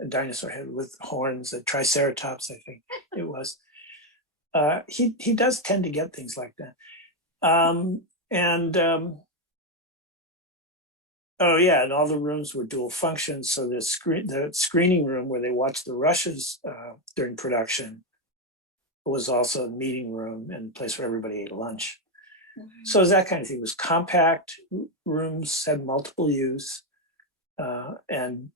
a dinosaur head with horns, a triceratops, I think it was. He does tend to get things like that. And all the rooms were dual functions. So the screening room where they watched the rushes during production was also a meeting room and a place where everybody ate lunch. So that kind of thing. It was compact rooms, had multiple use, and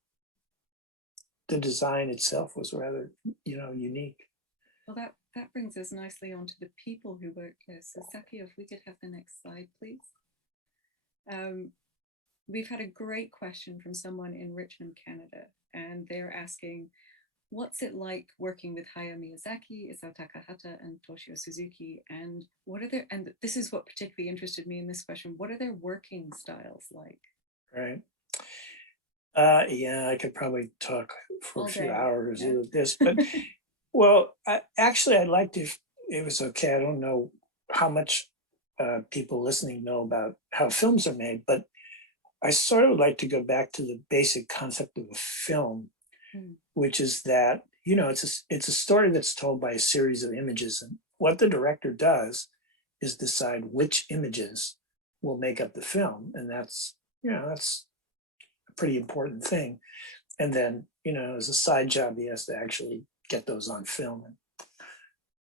the design itself was rather, you know, unique. Well, that brings us nicely onto the people who work here. So Saki, if we could have the next slide, please. We've had a great question from someone in Richmond, Canada, and they're asking, what's it like working with Hayao Miyazaki, Isao Takahata, and Toshio Suzuki? And and this is what particularly interested me in this question, what are their working styles like? Right. I could probably talk for a few hours with this, but well, I'd like to, if it was okay, I don't know how much people listening know about how films are made, but I sort of would like to go back to the basic concept of a film, which is that, you know, it's a story that's told by a series of images, and what the director does is decide which images will make up the film, and that's a pretty important thing. And then, you know, as a side job, he has to actually get those on film, and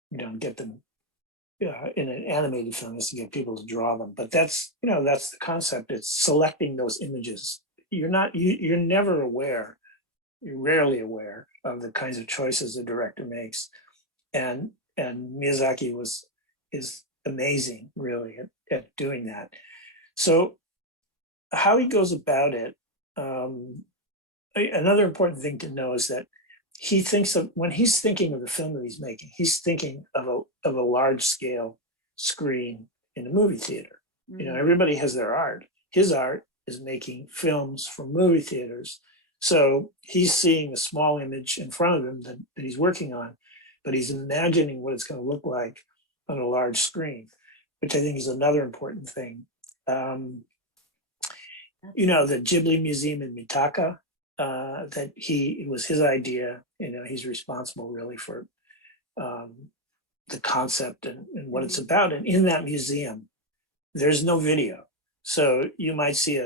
you don't get them in an animated film, is to get people to draw them. But that's the concept. It's selecting those images. You're never aware. You're rarely aware of the kinds of choices the director makes, and Miyazaki is amazing, really, at doing that. So how he goes about it, another important thing to know is that he thinks of, when he's thinking of the film that he's making, he's thinking of a large scale screen in a movie theater. You know, everybody has their art. His art is making films for movie theaters. So he's seeing a small image in front of him that he's working on, but he's imagining what it's going to look like on a large screen, which I think is another important thing. You know, the Ghibli Museum in Mitaka, it was his idea. You know, he's responsible really for the concept and what it's about. And in that museum, there's no video. So you might see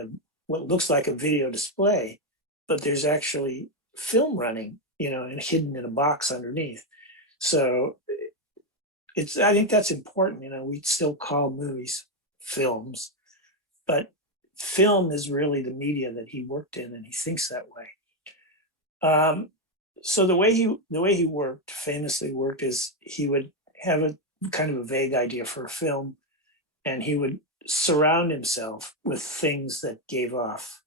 what looks like a video display, but there's actually film running, you know, and hidden in a box underneath. So I think that's important. You know, we still call movies films, but film is really the media that he worked in, and he thinks that way. So the way he worked, famously worked, is he would have a kind of a vague idea for a film, and he would surround himself with things that gave off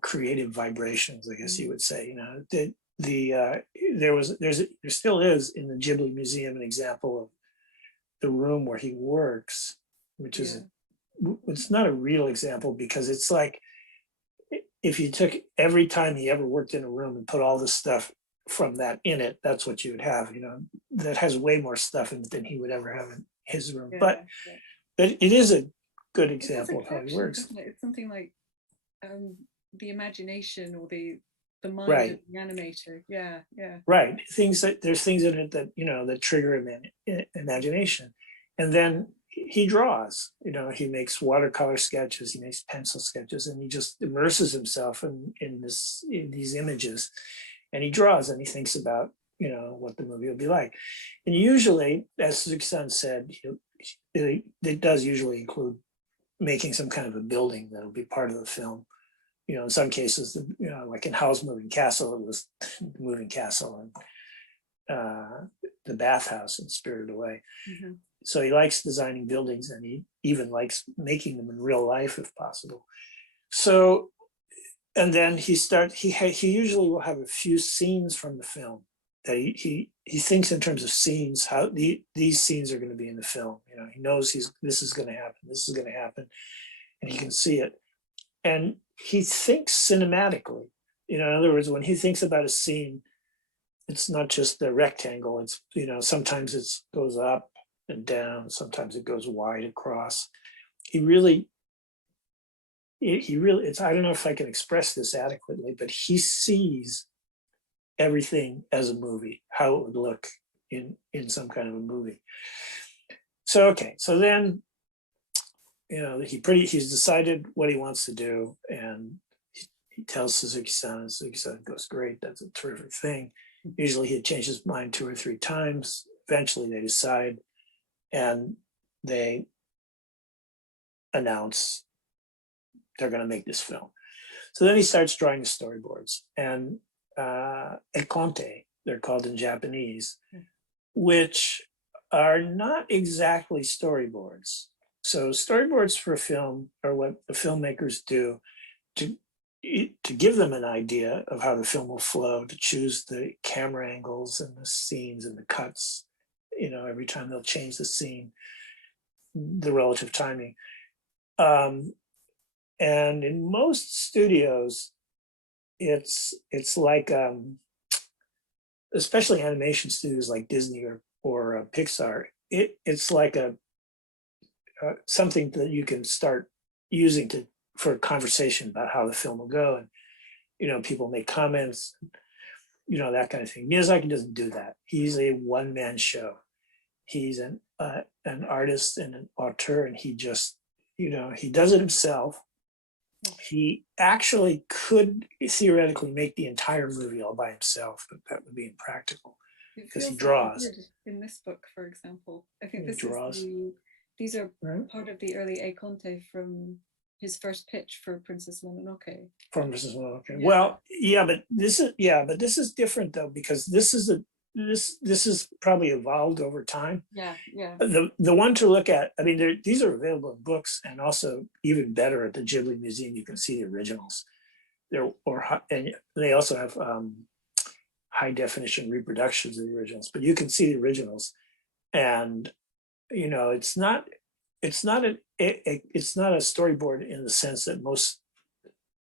creative vibrations, I guess you would say. You know, there still is in the Ghibli Museum an example of the room where he works, which is it's not a real example, because it's like if you took every time he ever worked in a room and put all the stuff from that in it, that's what you would have. You know, that has way more stuff in it than he would ever have in his room. But it is a good example of how he works. It's something like the imagination or the mind of the animator. Right. There's things in it that, you know, that trigger imagination. And then he draws, you know, he makes watercolor sketches, he makes pencil sketches, and he just immerses himself in these images, and he draws and he thinks about, you know, what the movie will be like. And usually, as Suzuki-san said, it does usually include making some kind of a building that'll be part of the film. You know, in some cases, you know, like in Howl's Moving Castle, it was the moving castle, and the bathhouse in Spirited Away. Mm-hmm. So he likes designing buildings, and he even likes making them in real life if possible. So, and then he usually will have a few scenes from the film that he thinks in terms of scenes, how these scenes are going to be in the film. You know, he knows this is going to happen, and he can see it. And he thinks cinematically. You know, in other words, when he thinks about a scene, it's not just the rectangle. It's, you know, sometimes it goes up and down. Sometimes it goes wide across. He really, it's, I don't know if I can express this adequately, but he sees everything as a movie, how it would look in some kind of a movie. So, okay. So then, you know, he's decided what he wants to do, and he tells Suzuki-san, and Suzuki-san goes, great, that's a terrific thing. Usually he'd change his mind 2 or 3 times. Eventually they decide, and they announce they're going to make this film. So then he starts drawing the storyboards, and ekonte, they're called in Japanese, which are not exactly storyboards. So storyboards for a film are what the filmmakers do to give them an idea of how the film will flow, to choose the camera angles and the scenes and the cuts. You know, every time they'll change the scene, the relative timing. And in most studios, it's like, especially animation studios like Disney or Pixar, it's like something that you can start using for a conversation about how the film will go. And, you know, people make comments, you know, that kind of thing. Miyazaki doesn't do that. He's a one-man show. He's an artist and an auteur, and he just, you know, he does it himself. He actually could theoretically make the entire movie all by himself, but that would be impractical because he draws. In this book, for example, I think these are part of the early ekonte from his first pitch for Princess Mononoke. From Princess Mononoke. Yeah. Well, yeah, but this is different though, because this is probably evolved over time. Yeah. The one to look at, I mean, these are available in books, and also even better at the Ghibli Museum, you can see the originals. And they also have high definition reproductions of the originals, but you can see the originals, and you know, it's not a storyboard in the sense that most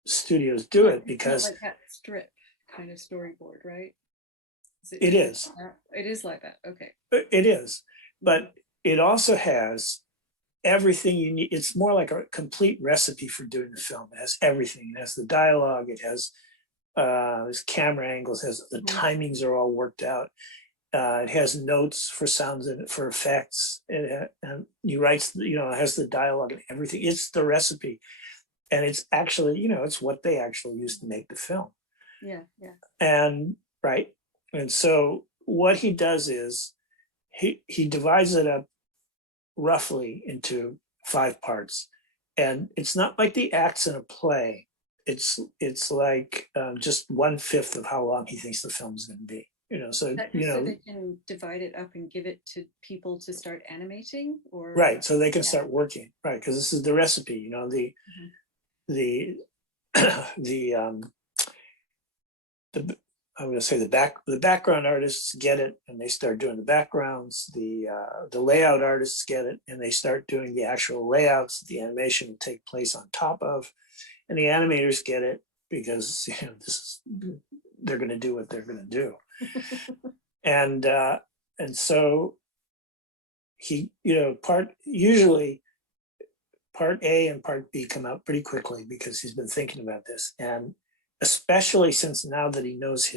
studios do it, because it's not like that strip kind of storyboard, right? It is. It is like that. Okay. It is, but it also has everything you need. It's more like a complete recipe for doing the film. It has everything. It has the dialogue. It has camera angles. It has the timings are all worked out. It has notes for sounds and for effects. And he writes, you know, it has the dialogue and everything. It's the recipe, and it's actually, you know, it's what they actually used to make the film. Yeah. And right. And so what he does is he divides it up roughly into 5 parts, And it's not like the acts in a play. It's like just 1/5 of how long he thinks the film is going to be. So That just so they can divide it up and give it to people to start animating, or right, so they can yeah. start working, right? Because this is the recipe. The I'm going to say the background artists get it and they start doing the backgrounds. The layout artists get it and they start doing the actual layouts that the animation will take place on top of, and the animators get it because they're going to do what they're going to do. and so he, usually part A and part B come out pretty quickly because he's been thinking about this, and especially since now that he knows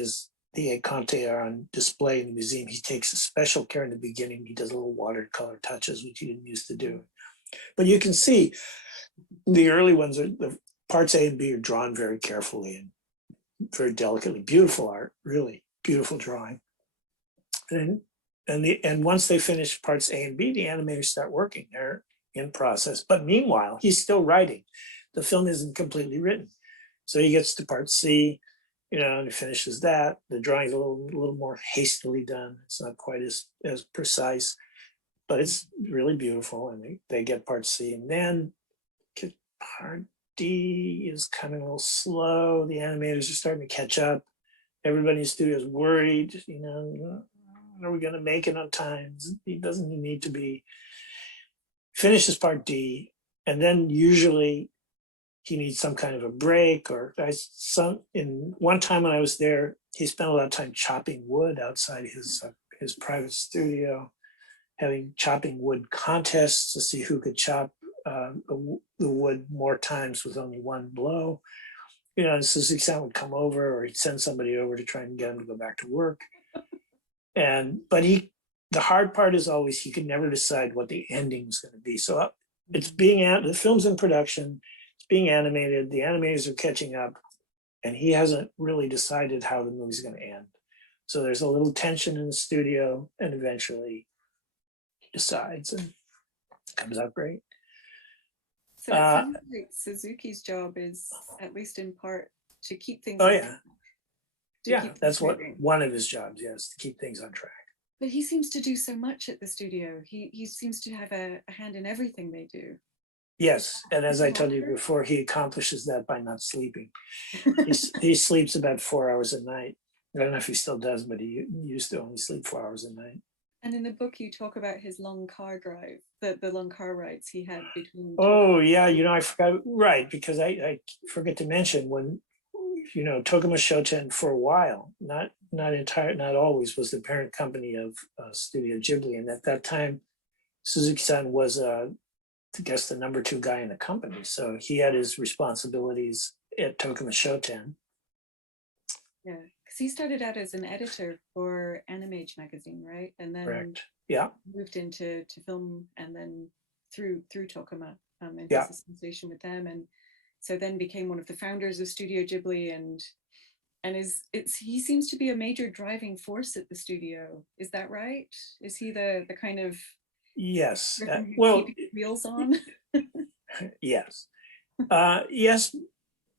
the Conte are on display in the museum, he takes a special care in the beginning. He does little watercolor touches, which he didn't used to do. But you can see the early ones are the parts A and B are drawn very carefully and very delicately. Beautiful art, really beautiful drawing. And once they finish parts A and B, the animators start working. They're in process. But meanwhile, he's still writing. The film isn't completely written. So he gets to part C, and he finishes that. The drawing's a little more hastily done. It's not quite as precise, but it's really beautiful. And they get part C. And then part D is coming a little slow. The animators are starting to catch up. Everybody in the studio is worried, are we going to make it on time? He doesn't need to be. Finishes part D, and then usually he needs some kind of a break, or in one time when I was there, he spent a lot of time chopping wood outside his private studio, having chopping wood contests to see who could chop the wood more times with only one blow. Suzuki-san would come over, or he'd send somebody over to try and get him to go back to work. But the hard part is always he could never decide what the ending was going to be. So the film's in production, it's being animated, the animators are catching up, and he hasn't really decided how the movie's going to end. So there's a little tension in the studio, and eventually he decides, and it comes out great. So it sounds like Suzuki's job is, at least in part, to keep things. Oh yeah, that's moving. one of his jobs. Yes, to keep things on track. But he seems to do so much at the studio. He seems to have a hand in everything they do. Yes, and as I told you before, he accomplishes that by not sleeping. He sleeps about 4 hours a night. I don't know if he still does, but he used to only sleep 4 hours a night. And in the book, you talk about his long car drive, the long car rides he had between. Oh yeah, I forgot. Right, because I forget to mention when Tokuma Shoten for a while, not always, was the parent company of Studio Ghibli, and at that time, Suzuki-san was I guess the number 2 guy in the company, so he had his responsibilities at Tokuma Shoten. Yeah, because he started out as an editor for Animage magazine, right? And then Correct. Yeah. Moved into film, and then through Tokuma and his association with them, and so then became one of the founders of Studio Ghibli, and he seems to be a major driving force at the studio. Is that right? Is he the kind of yes keeping wheels on? Yes.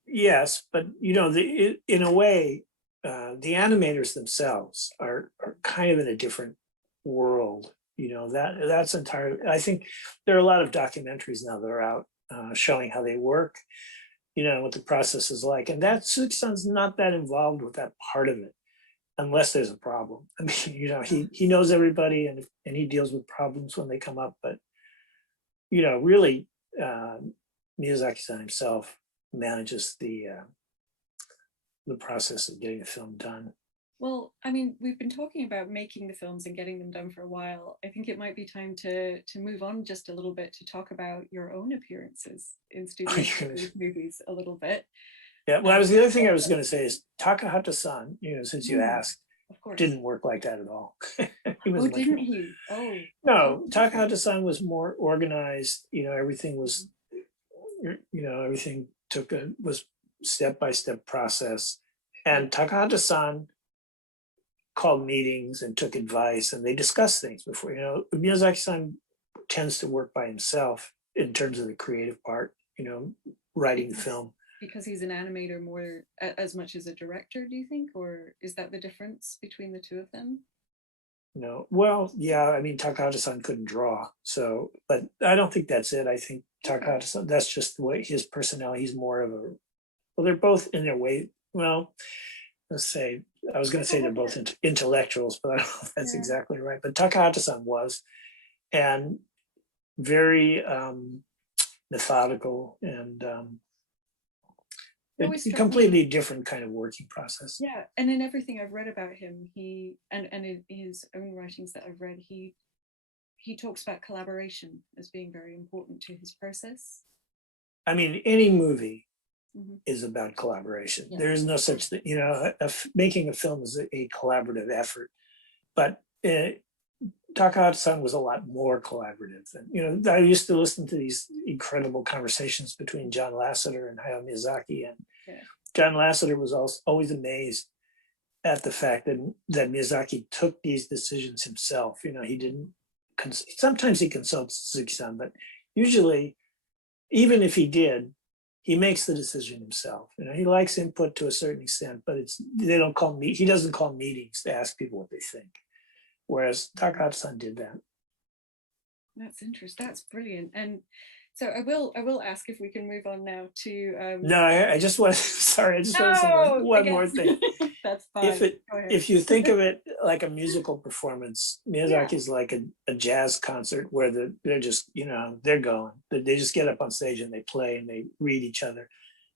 Yes, but in a way, the animators themselves are kind of in a different world. That's entirely. I think there are a lot of documentaries now that are out showing how they work, what the process is like, and that Suzuki-san's not that involved with that part of it, unless there's a problem. I mean, he knows everybody, and he deals with problems when they come up, but really, Miyazaki-san himself manages the process of getting the film done. Well, I mean, we've been talking about making the films and getting them done for a while. I think it might be time to move on just a little bit to talk about your own appearances in Studio movies a little bit. Yeah, well, the other thing I was going to say is Takahata-san, since you asked, of course, didn't work like that at all. Didn't he? Oh. No, Takahata-san was more organized. Everything was, everything was step-by-step process. And Takahata-san called meetings and took advice, and they discussed things before. Miyazaki-san tends to work by himself in terms of the creative part. writing the film. Because he's an animator more as much as a director, do you think? Or is that the difference between the two of them? No, well, yeah, I mean, Takahata-san couldn't draw, so, but I don't think that's it. I think Takahata-san, that's just the way his personality, he's more of a, well, they're both in their way, well, let's say, I was going to say they're both intellectuals, but I don't know if that's exactly right. But Takahata-san was, and very methodical and a completely different kind of working process. Yeah, and in everything I've read about him, he and in his own writings that I've read, he talks about collaboration as being very important to his process. I mean, any movie is about collaboration. Yeah. There is no such thing, making a film is a collaborative effort, but Takahata-san was a lot more collaborative. And, I used to listen to these incredible conversations between John Lasseter and Hayao Miyazaki. And John Lasseter was always amazed at the fact that Miyazaki took these decisions himself. He didn't, sometimes he consults Suzuki-san, but usually, even if he did, he makes the decision himself. He likes input to a certain extent, but he doesn't call meetings to ask people what they think. Whereas Takahata-san did that. That's interesting. That's brilliant. And so I will ask if we can move on now to. No, I just want to. Sorry, I just want to say one more thing. That's fine. If you think of it like a musical performance, Miyazaki is like a jazz concert where they're just they're going. They just get up on stage and they play and they read each other.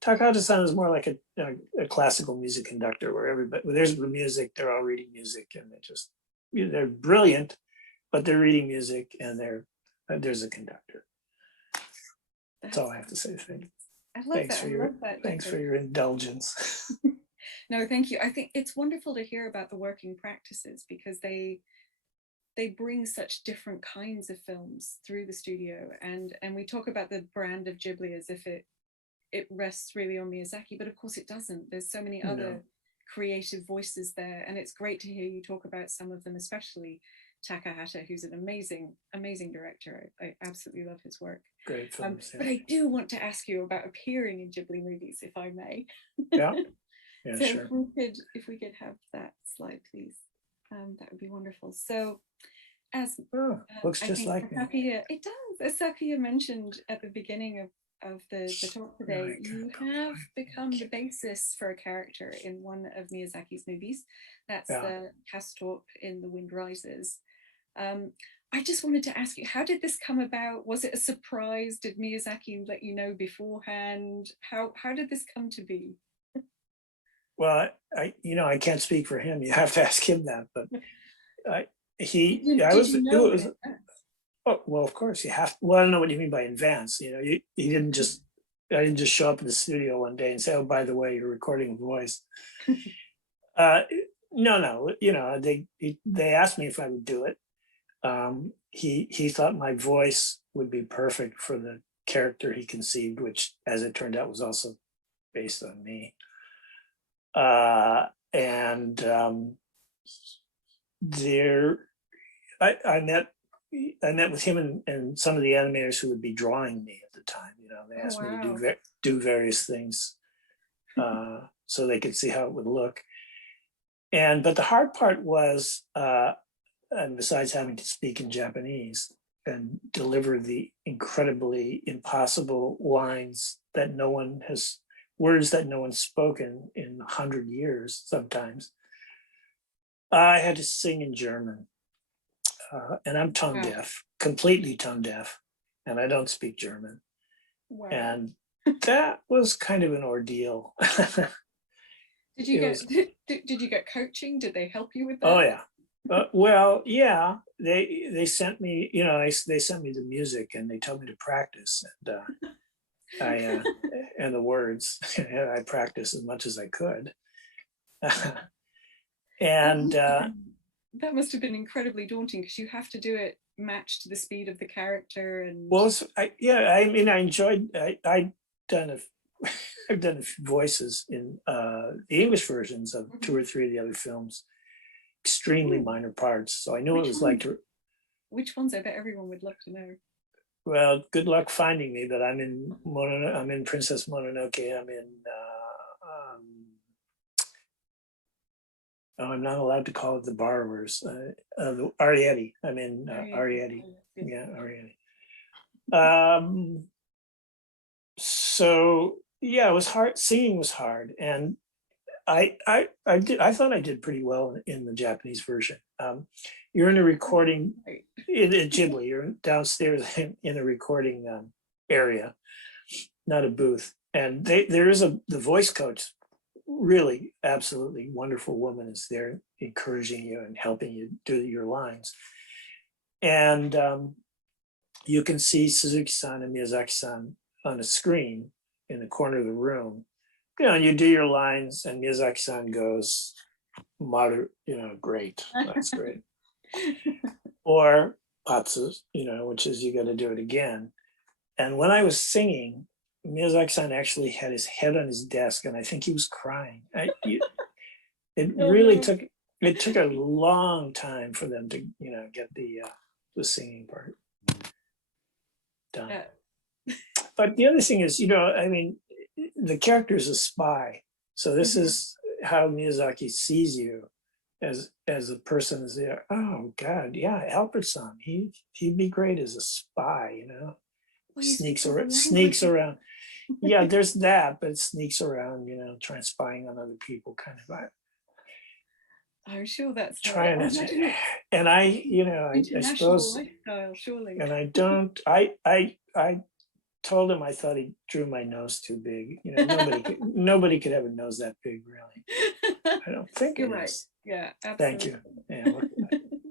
Takahata-san is more like a classical music conductor where there's the music, they're all reading music, and they're brilliant, but they're reading music and there's a conductor. That's all I have to say. I love that. Thanks for your indulgence. No, thank you. I think it's wonderful to hear about the working practices because they bring such different kinds of films through the studio, and we talk about the brand of Ghibli as if it rests really on Miyazaki, but of course it doesn't. There's so many other creative voices there, and it's great to hear you talk about some of them, especially Takahata, who's an amazing director. I absolutely love his work. Great films. But I do want to ask you about appearing in Ghibli movies, if I may. Yeah, so sure. If we could have that slide, please, that would be wonderful. So, as looks just like me. It does. As Sakuya mentioned at the beginning of the talk today, you have become the basis for a character in one of Miyazaki's movies. That's the Castorp in The Wind Rises. I just wanted to ask you, how did this come about? Was it a surprise? Did Miyazaki let you know beforehand? How did this come to be? Well, I can't speak for him. You have to ask him that. But oh, well, of course you have. Well, I don't know what you mean by advance. He didn't just. I didn't just show up in the studio one day and say, "Oh, by the way, you're recording a voice." No. They asked me if I would do it. He thought my voice would be perfect for the character he conceived, which, as it turned out, was also based on me. I met with him and some of the animators who would be drawing me at the time. They asked me to do various things so they could see how it would look. But the hard part was, and besides having to speak in Japanese and deliver the incredibly impossible lines that words that no one's spoken in 100 years sometimes, I had to sing in German. And I'm tone deaf, completely tone deaf, and I don't speak German. Wow. And that was kind of an ordeal. Did you get coaching? Did they help you with that? Oh yeah. Well, yeah. They sent me, they sent me the music and they told me to practice, and and the words. I practiced as much as I could. And that must have been incredibly daunting because you have to do it matched to the speed of the character. And well, I enjoyed. I've done a few voices in the English versions of 2 or 3 of the other films. Extremely minor parts, so I knew what it was like to. Which ones? I bet everyone would love to know. Well, good luck finding me, but I'm in I'm in Princess Mononoke. I'm in. Oh, I'm not allowed to call it the borrowers. The Arietti. I'm in Arietti. Yeah, Arietti. So yeah, it was hard. Singing was hard, and I thought I did pretty well in the Japanese version. You're in a recording at Ghibli. You're downstairs in a recording area, not a booth. And there is the voice coach, really absolutely wonderful woman is there encouraging you and helping you do your lines. And you can see Suzuki-san and Miyazaki-san on a screen in the corner of the room. You know, and you do your lines, and Miyazaki-san goes, great, that's great. Or Patsu, which is you got to do it again. And when I was singing, Miyazaki-san actually had his head on his desk, and I think he was crying. It took a long time for them to, get the singing part done. But the other thing is, the character is a spy. So this is how Miyazaki sees you as a person is there. Oh God, yeah, Alpert-san, he'd be great as a spy, Well, sneaks around. Yeah, there's that, but it sneaks around, trying spying on other people, kind of. I'm sure that's trying to, and I suppose, lifestyle, surely. And I told him I thought he drew my nose too big. Nobody could have a nose that big, really. I don't think You're it right. is. Yeah, absolutely. Thank you. Yeah,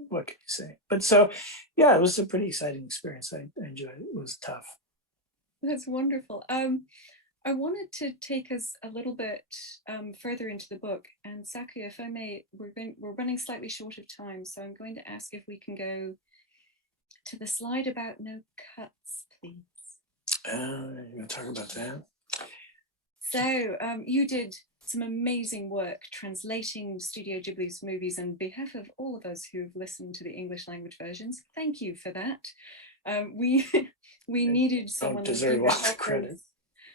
what can you say? But so, yeah, it was a pretty exciting experience. I enjoyed it. It was tough. That's wonderful. I wanted to take us a little bit further into the book, and Sakuya, if I may, we're running slightly short of time, so I'm going to ask if we can go to the slide about no cuts, please. You're going to talk about that? So you did some amazing work translating Studio Ghibli's movies on behalf of all of us who've listened to the English language versions. Thank you for that. We needed someone deserve all the credit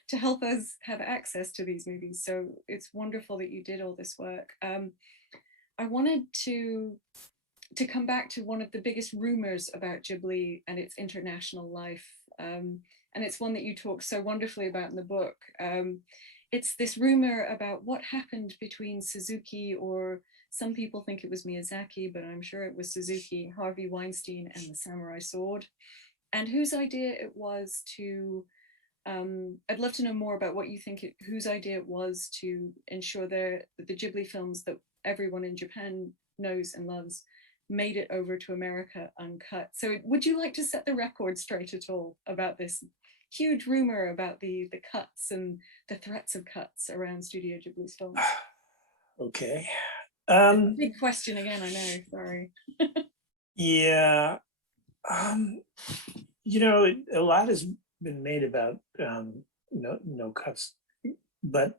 to help us have access to these movies. So it's wonderful that you did all this work. I wanted to come back to one of the biggest rumors about Ghibli and its international life. And it's one that you talk so wonderfully about in the book. It's this rumor about what happened between Suzuki, or some people think it was Miyazaki, but I'm sure it was Suzuki, Harvey Weinstein, and the Samurai Sword, and whose idea it was to, I'd love to know more about what you think, whose idea it was to ensure that the Ghibli films that everyone in Japan knows and loves made it over to America uncut. So would you like to set the record straight at all about this huge rumor about the cuts and the threats of cuts around Studio Ghibli's films? Okay. Big question again, I know, sorry. Yeah. A lot has been made about no cuts, but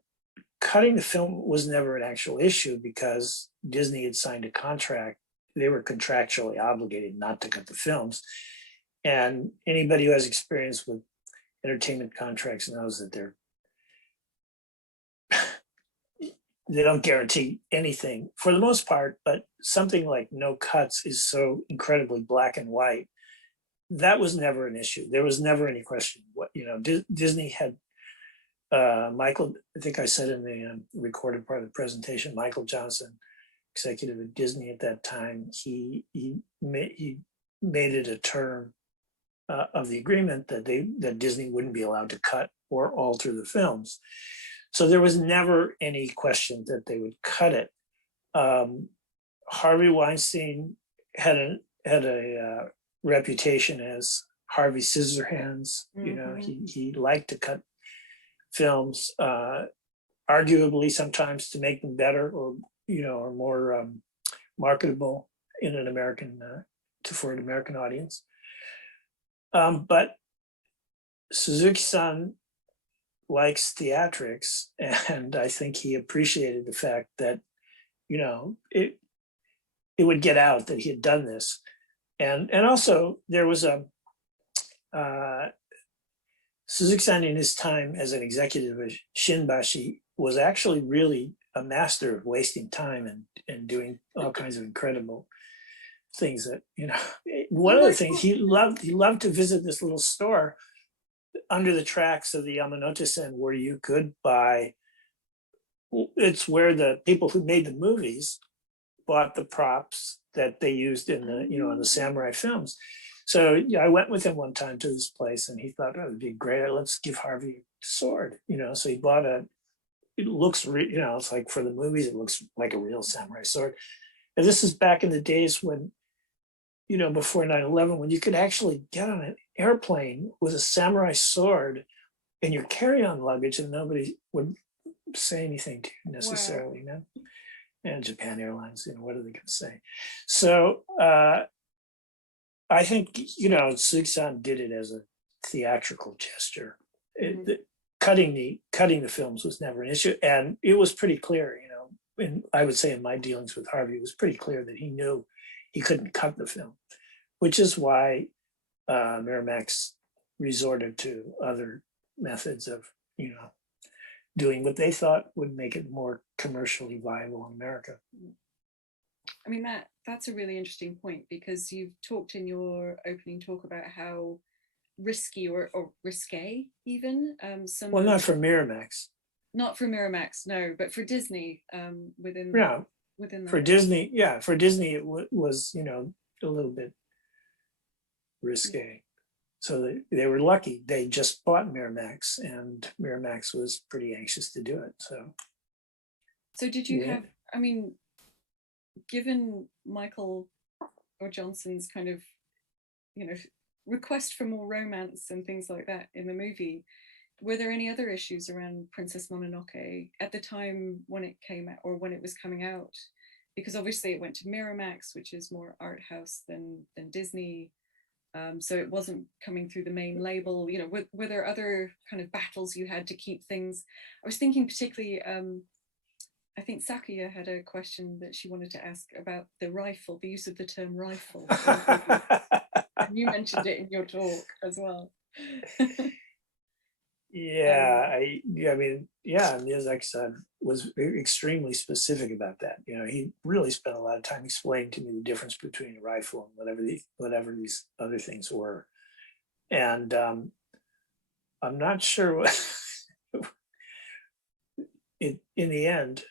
cutting the film was never an actual issue because Disney had signed a contract. They were contractually obligated not to cut the films. And anybody who has experience with entertainment contracts knows that they don't guarantee anything for the most part, but something like no cuts is so incredibly black and white. That was never an issue. There was never any question. Disney had Michael, I think I said in the recorded part of the presentation, Michael Johnson, executive at Disney at that time, he made it a term of the agreement that Disney wouldn't be allowed to cut or alter the films. So there was never any question that they would cut it. Harvey Weinstein had a reputation as Harvey Scissorhands. He liked to cut films, arguably sometimes to make them better or more marketable in an American for an American audience. But Suzuki-san likes theatrics, and I think he appreciated the fact that it would get out that he had done this, and also there was Suzuki-san in his time as an executive of Shinbashi was actually really a master of wasting time and doing all kinds of incredible things that, one of the things he loved to visit this little store under the tracks of the Yamanote-sen where you could buy, it's where the people who made the movies bought the props that they used in the, in the samurai films. So I went with him one time to this place and he thought, oh, it'd be great. Let's give Harvey a sword, so he bought it looks, it's like for the movies, it looks like a real samurai sword. And this is back in the days when, before 9/11, when you could actually get on an airplane with a samurai sword in your carry-on luggage and nobody would say anything to you necessarily, wow. And Japan Airlines, what are they going to say? So I think, Suzuki-san did it as a theatrical gesture. Cutting the films was never an issue. And it was pretty clear, and I would say in my dealings with Harvey, it was pretty clear that he knew he couldn't cut the film, which is why Miramax resorted to other methods of, doing what they thought would make it more commercially viable in America. I mean, that's a really interesting point, because you've talked in your opening talk about how risky or risque even well, not for Miramax. Not for Miramax, no, but for Disney within for Disney, it was a little bit risque. Yeah. So they were lucky. They just bought Miramax, and Miramax was pretty anxious to do it. So did you have? I mean, given Michael or Johnson's kind of, request for more romance and things like that in the movie, were there any other issues around Princess Mononoke at the time when it came out or when it was coming out? Because obviously it went to Miramax, which is more art house than Disney. So it wasn't coming through the main label. Were there other kind of battles you had to keep things? I was thinking particularly, I think Sakuya had a question that she wanted to ask about the rifle, the use of the term rifle. And you mentioned it in your talk as well. Miyazaki-san was extremely specific about that. He really spent a lot of time explaining to me the difference between a rifle and whatever these other things were. And I'm not sure what in the end,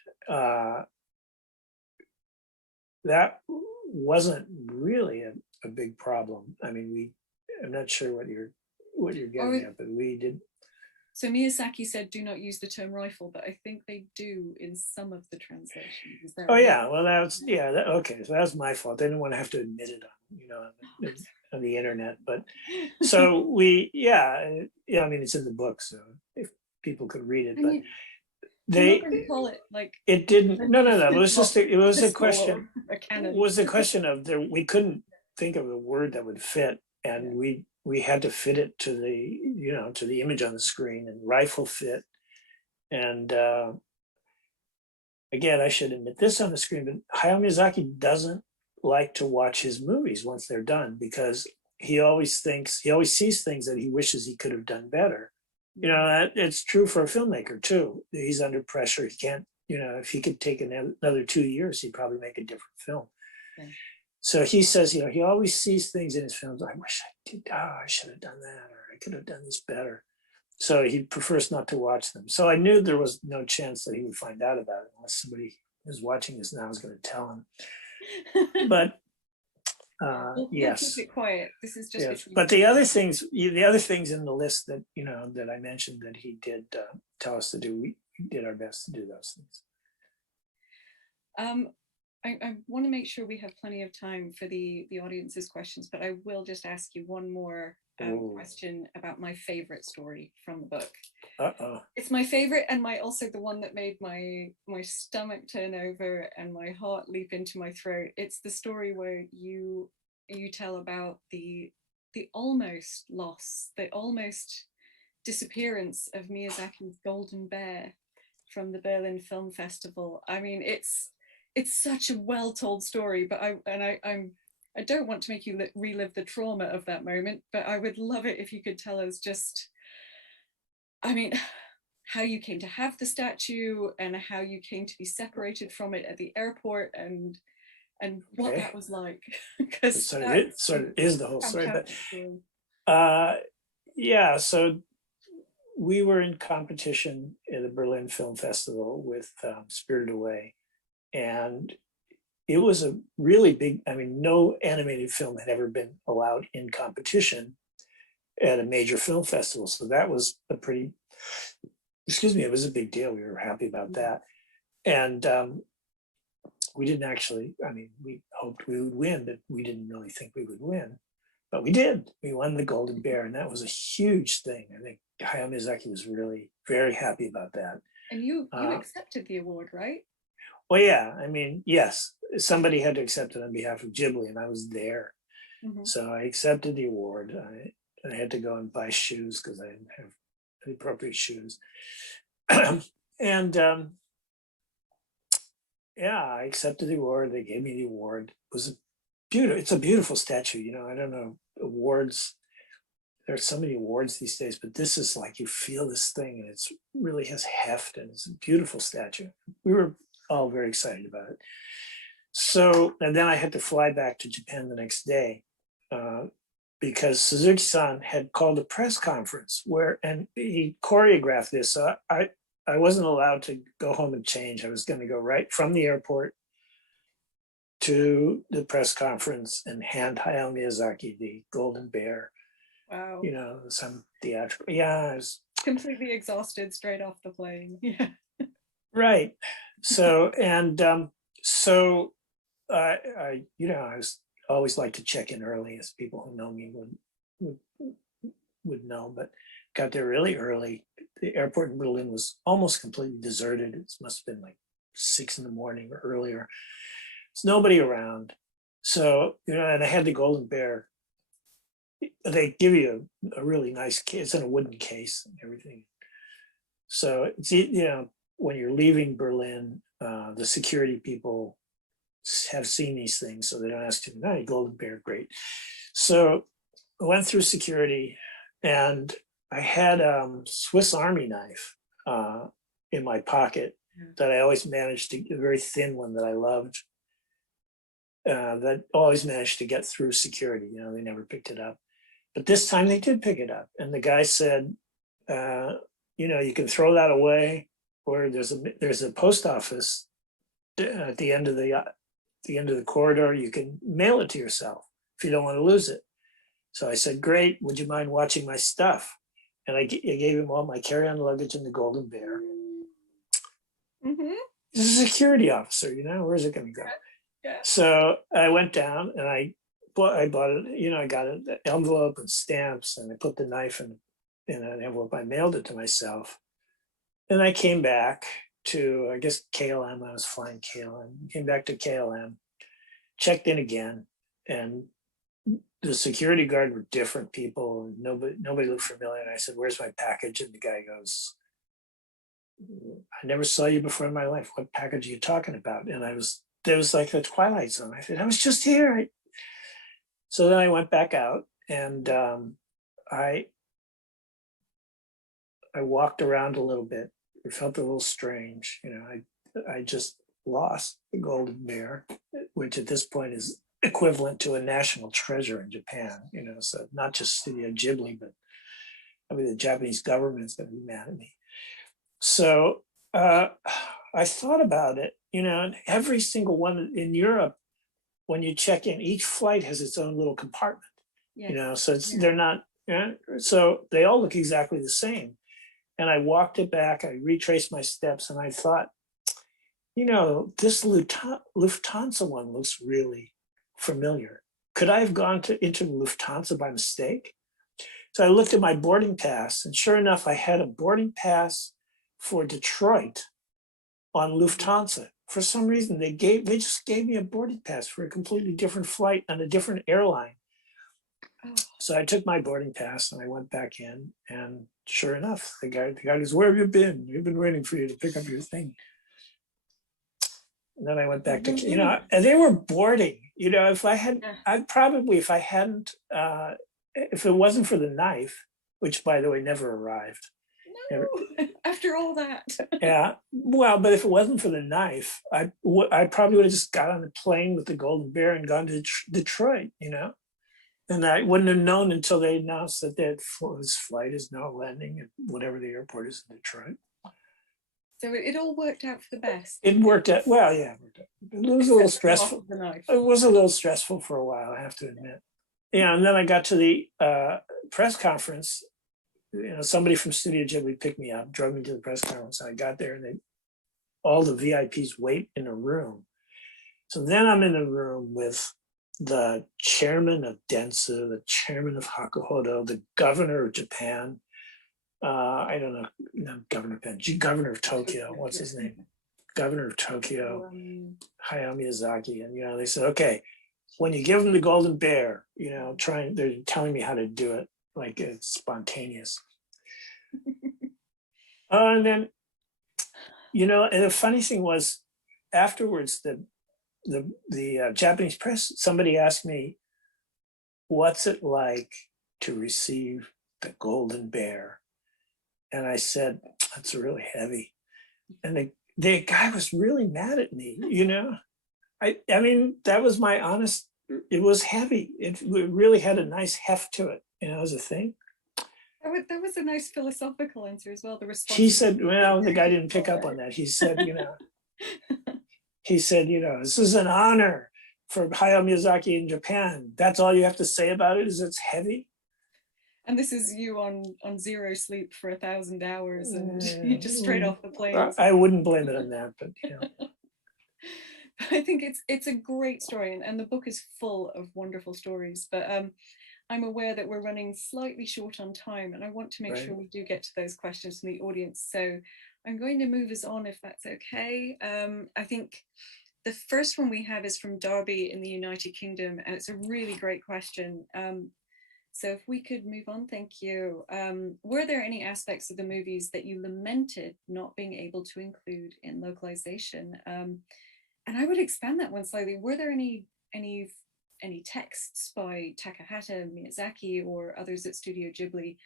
that wasn't really a big problem. I mean, I'm not sure what you're getting at, but we did. So Miyazaki said, do not use the term rifle, but I think they do in some of the translations. Okay. So that was my fault. I didn't want to have to admit it on the internet. But so I mean, it's in the book, so if people could read it, but they call it like it didn't. No. It was just it was a question. It was a question of we couldn't think of a word that would fit, and we had to fit it to the image on the screen, and rifle fit. And again, I should admit this on the screen, but Hayao Miyazaki doesn't like to watch his movies once they're done, because he always sees things that he wishes he could have done better. It's true for a filmmaker too. He's under pressure. He can't, if he could take another 2 years, he'd probably make a different film. Okay. So he says, he always sees things in his films. I wish I did. I should have done that, or I could have done this better. So he prefers not to watch them. So I knew there was no chance that he would find out about it unless somebody who's watching this now is going to tell him. But yes, we'll keep it quiet. This is just. Yes. But the other things in the list that that I mentioned that he did tell us to do, we did our best to do those things. I want to make sure we have plenty of time for the audience's questions, but I will just ask you one more question about my favorite story from the book. It's my favorite, and also the one that made my stomach turn over and my heart leap into my throat. It's the story where you tell about the almost loss, the almost disappearance of Miyazaki's Golden Bear from the Berlin Film Festival. I mean, it's such a well-told story, but I I don't want to make you relive the trauma of that moment, but I would love it if you could tell us just, I mean, how you came to have the statue and how you came to be separated from it at the airport, and what Okay. that was like. Because Sort of is the whole story. But story. yeah, so we were in competition at the Berlin Film Festival with Spirited Away, and it was a really big, I mean, no animated film had ever been allowed in competition at a major film festival. So that was a pretty, excuse me, it was a big deal. We were happy about that. And we didn't actually, I mean, we hoped we would win, but we didn't really think we would win. But we did. We won the Golden Bear, and that was a huge thing. I think Hayao Miyazaki was really very happy about that. And you accepted the award, right? Well, yeah, I mean, yes, somebody had to accept it on behalf of Ghibli, and I was there. Mm-hmm. So I accepted the award. I had to go and buy shoes because I didn't have the appropriate shoes. And yeah, I accepted the award. They gave me the award. It was beautiful. It's a beautiful statue. You know, I don't know, awards. There are so many awards these days, but this is like, you feel this thing and it's really has heft, and it's a beautiful statue. We were all very excited about it. So, and then I had to fly back to Japan the next day because Suzuki-san had called a press conference and he choreographed this. So I wasn't allowed to go home and change. I was going to go right from the airport to the press conference and hand Hayao Miyazaki the Golden Bear. Wow. You know, some theatrical. Yeah, I was completely exhausted straight off the plane. Yeah. Right. So, and so I, you know, I was always like to check in early, as people who know me would know, but got there really early. The airport in Berlin was almost completely deserted. It must have been like 6 a.m. or earlier. There's nobody around. So, you know, and I had the Golden Bear. They give you a really nice case. It's in a wooden case and everything. So it's, you know, when you're leaving Berlin, the security people have seen these things, so they don't ask you, no, Golden Bear, great. So I went through security, and I had a Swiss Army knife in my pocket that I always managed to, a very thin one that I loved, that always managed to get through security. You know, they never picked it up. But this time they did pick it up. And the guy said, you know, you can throw that away, or there's a post office at the end of the corridor. You can mail it to yourself if you don't want to lose it. So I said, great, would you mind watching my stuff? And I gave him all my carry-on luggage and the Golden Bear. Mm-hmm. He's a security officer, you know, where's it going to go? Yeah. So I went down and I bought it, you know, I got an envelope and stamps, and I put the knife in an envelope. I mailed it to myself. And I came back to, I guess, KLM. I was flying KLM. Came back to KLM, checked in again, and the security guard were different people, and nobody looked familiar. And I said, "Where's my package?" And the guy goes, "I never saw you before in my life. What package are you talking about?" And there was like a Twilight Zone. I said, "I was just here." So then I went back out, and I walked around a little bit. It felt a little strange. You know, I just lost the Golden Bear, which at this point is equivalent to a national treasure in Japan. You know, so not just Studio Ghibli, but I mean, the Japanese government's going to be mad at me. So I thought about it, you know, and every single one in Europe, when you check in, each flight has its own little compartment, you know, so they're not, so they all look exactly the same. And I walked it back, I retraced my steps, and I thought, you know, this Lufthansa one looks really familiar. Could I have gone into Lufthansa by mistake? So I looked at my boarding pass, and sure enough, I had a boarding pass for Detroit on Lufthansa. For some reason, they just gave me a boarding pass for a completely different flight on a different airline. So I took my boarding pass and I went back in, and sure enough, the guy goes, "Where have you been? We've been waiting for you to pick up your thing." And then I went back to, you know, and they were boarding, You know, if I had, I'd probably, if I hadn't, if it wasn't for the knife, which by the way, never arrived. No, after all that. Yeah, well, but if it wasn't for the knife, I probably would have just got on the plane with the Golden Bear and gone to Detroit, you know? And I wouldn't have known until they announced that his flight is now landing at whatever the airport is in Detroit. So it all worked out for the best. It worked out, well, yeah, it worked out. It was a little stressful. It was a little stressful for a while, I have to admit. Yeah, and then I got to the press conference. You know, somebody from Studio Ghibli picked me up, drove me to the press conference. I got there and all the VIPs wait in a room. So then I'm in a room with the chairman of Dentsu, the chairman of Hakuhodo, the governor of Japan. I don't know, not governor of Japan, governor of Tokyo. What's his name? Governor of Tokyo, Hayao Miyazaki. And, you know, they said, okay, when you give them the Golden Bear, you know, they're telling me how to do it. Like it's spontaneous. And then, you know, and the funny thing was afterwards, the Japanese press, somebody asked me, what's it like to receive the Golden Bear? And I said, that's really heavy. And the guy was really mad at me, you know? I mean, that was my honest, it was heavy. It really had a nice heft to it, you know, as a thing. That was a nice philosophical answer as well. The response. He said, well, the guy didn't pick up on that. He said, you know, this is an honor for Hayao Miyazaki in Japan. That's all you have to say about it is it's heavy. And this is you on zero sleep for 1,000 hours and you just straight off the plane. I wouldn't blame it on that, but you know. I think it's a great story and the book is full of wonderful stories, but I'm aware that we're running slightly short on time and I want to make sure we do get to those questions from the audience. So I'm going to move us on if that's okay. I think the first one we have is from Darby in the United Kingdom and it's a really great question. So if we could move on, thank you. Were there any aspects of the movies that you lamented not being able to include in localization? And I would expand that one slightly. Were there any texts by Takahata, Miyazaki, or others at Studio Ghibli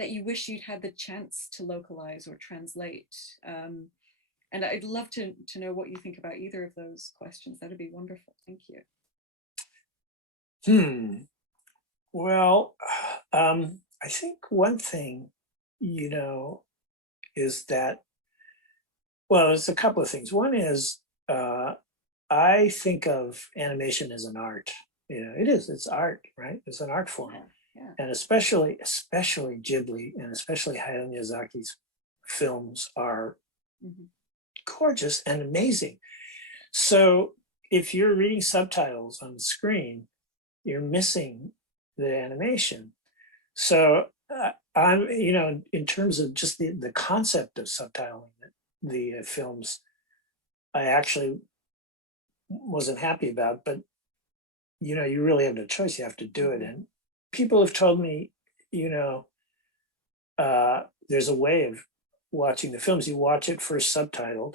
that you wish you'd had the chance to localize or translate? And I'd love to know what you think about either of those questions. That'd be wonderful. Thank you. Well, I think one thing, you know, is that, well, there's a couple of things. One is, I think of animation as an art. You know, it's art, right? It's an art form. Yeah. And especially Ghibli and especially Hayao Miyazaki's films are gorgeous and amazing. So if you're reading subtitles on the screen, you're missing the animation. So I'm, you know, in terms of just the concept of subtitling the films, I actually wasn't happy about, but you know, you really have no choice. You have to do it. And people have told me, you know, there's a way of watching the films. You watch it first subtitled,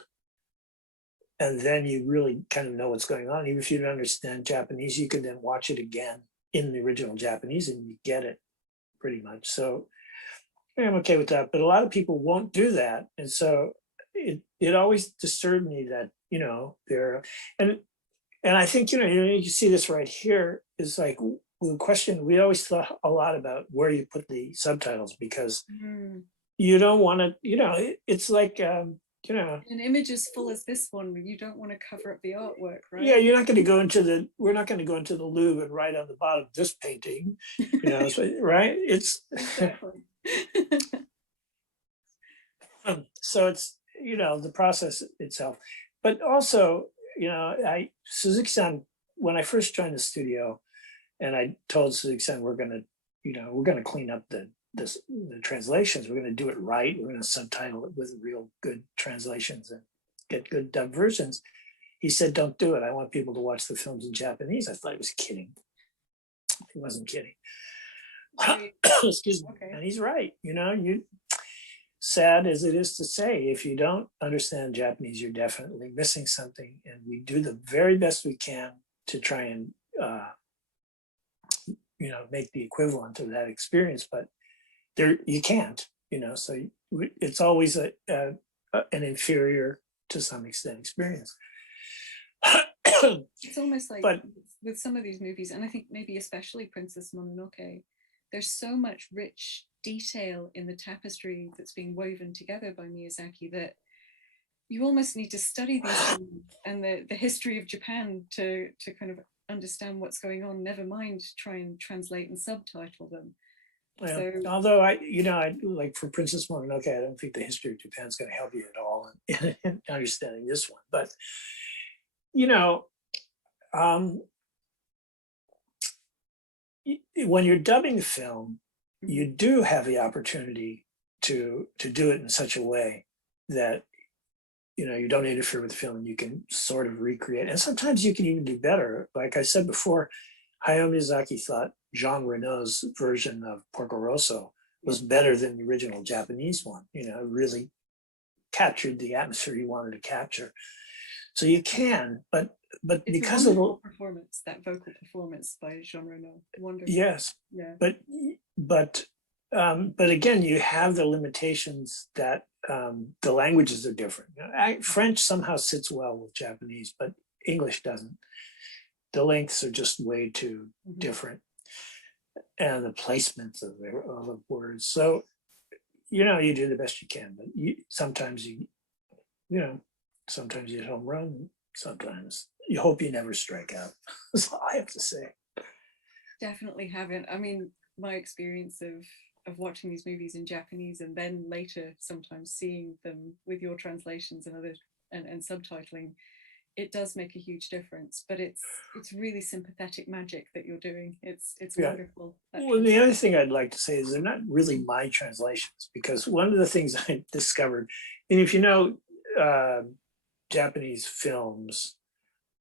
and then you really kind of know what's going on. Even if you don't understand Japanese, you can then watch it again in the original Japanese and you get it pretty much. So I'm okay with that, but a lot of people won't do that. And so it always disturbed me that, you know, and I think, you know, you see this right here is like the question, we always thought a lot about where you put the subtitles because you don't want to, you know, it's like, you know. An image as full as this one, you don't want to cover up the artwork, right? Yeah, you're not going to go into we're not going to go into the Louvre and write on the bottom of this painting, you know, so, right? It's, exactly. so it's, you know, the process itself. But also, you know, Suzuki-san, when I first joined the studio and I told Suzuki-san, we're going to clean up the translations. We're going to do it right. We're going to subtitle it with real good translations and get good dub versions. He said, don't do it. I want people to watch the films in Japanese. I thought he was kidding. He wasn't kidding. Excuse me. Okay. And he's right. You know, sad as it is to say, if you don't understand Japanese, you're definitely missing something. And we do the very best we can to try and make the equivalent of that experience, but there you can't, so it's always an inferior to some extent experience. It's almost like but with some of these movies, and I think maybe especially Princess Mononoke, there's so much rich detail in the tapestry that's being woven together by Miyazaki that you almost need to study these things and the history of Japan to kind of understand what's going on, never mind try and translate and subtitle them. well, So, although I like for Princess Mononoke, I don't think the history of Japan is going to help you at all in understanding this one. But when you're dubbing the film, you do have the opportunity to do it in such a way that you don't interfere with the film, and you can sort of recreate. And sometimes you can even do better. Like I said before, Hayao Miyazaki thought Jean Reno's version of Porco Rosso was better than the original Japanese one. Really captured the atmosphere you wanted to capture. So you can, but it's because a of wonderful performance, that vocal performance by Jean Reno, wonderful. Yes, yeah. But again, you have the limitations that the languages are different. French somehow sits well with Japanese, but English doesn't. The lengths are just way too different, and the placements of the words. So, you do the best you can, but sometimes you hit home run. Sometimes you hope you never strike out. That's all I have to say. Definitely haven't. I mean, my experience of watching these movies in Japanese and then later sometimes seeing them with your translations and other and subtitling, it does make a huge difference. But it's really sympathetic magic that you're doing. It's wonderful. Well, the other thing I'd like to say is they're not really my translations, because one of the things I discovered, and if Japanese films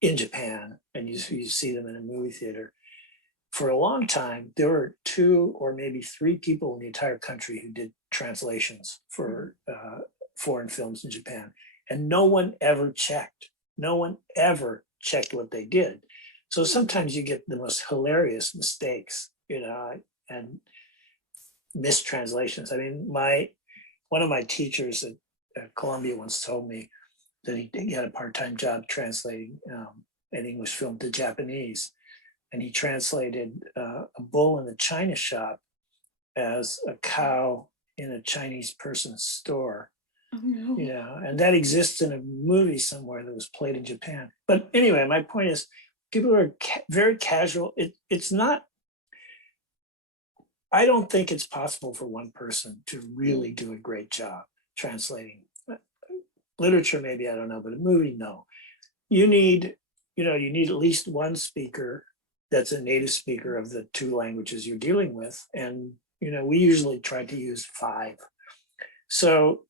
in Japan and you see them in a movie theater, for a long time, there were 2 or maybe 3 people in the entire country who did translations for foreign films in Japan. And no one ever checked. No one ever checked what they did. So sometimes you get the most hilarious mistakes, and mistranslations. I mean, one of my teachers at Columbia once told me that he had a part-time job translating an English film to Japanese. And he translated a bull in the china shop as a cow in a Chinese person's store. Oh, no. And that exists in a movie somewhere that was played in Japan. But anyway, my point is, people are very casual. It's not, I don't think it's possible for one person to really do a great job translating. Literature, maybe, I don't know, but a movie, no. You need at least one speaker that's a native speaker of the 2 languages you're dealing with. And, we usually try to use 5. So,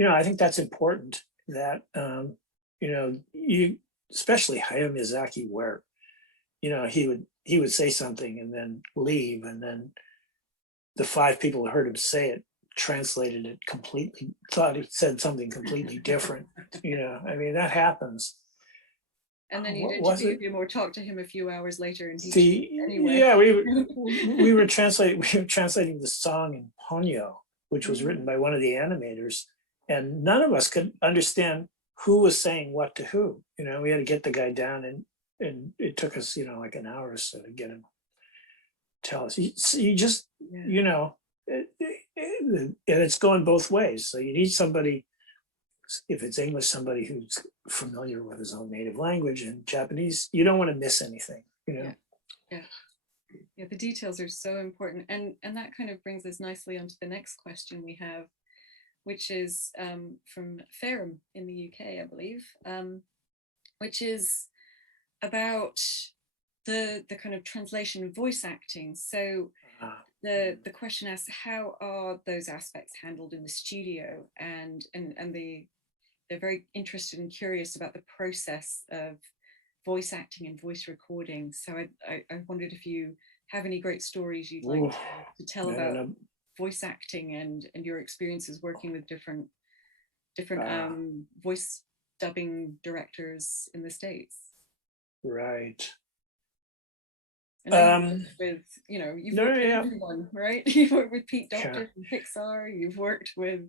I think that's important that, you, especially Hayao Miyazaki, where, he would say something and then leave. And then the 5 people who heard him say it translated it completely, thought he said something completely different. I mean, that happens. And then you'd interview him or talk to him a few hours later, and anyway. Yeah, we were translating the song in Ponyo, which was written by one of the animators, and none of us could understand who was saying what to who. We had to get the guy down, and it took us, like an hour or so to get him to tell us. You just, and it's going both ways. So you need somebody, if it's English, somebody who's familiar with his own native language. And Japanese, you don't want to miss anything, Yeah, the details are so important. And that kind of brings us nicely onto the next question we have, which is from Ferrum in the UK, I believe, which is about the kind of translation of voice acting. So the question asks, how are those aspects handled in the studio? And they're very interested and curious about the process of voice acting and voice recording. So I wondered if you have any great stories you'd like to tell about voice acting and your experiences working with different voice dubbing directors in the States. Right. And then you've worked with, you've no, worked with yeah, everyone, right? You've worked with Pete yeah, Docter from Pixar. You've worked with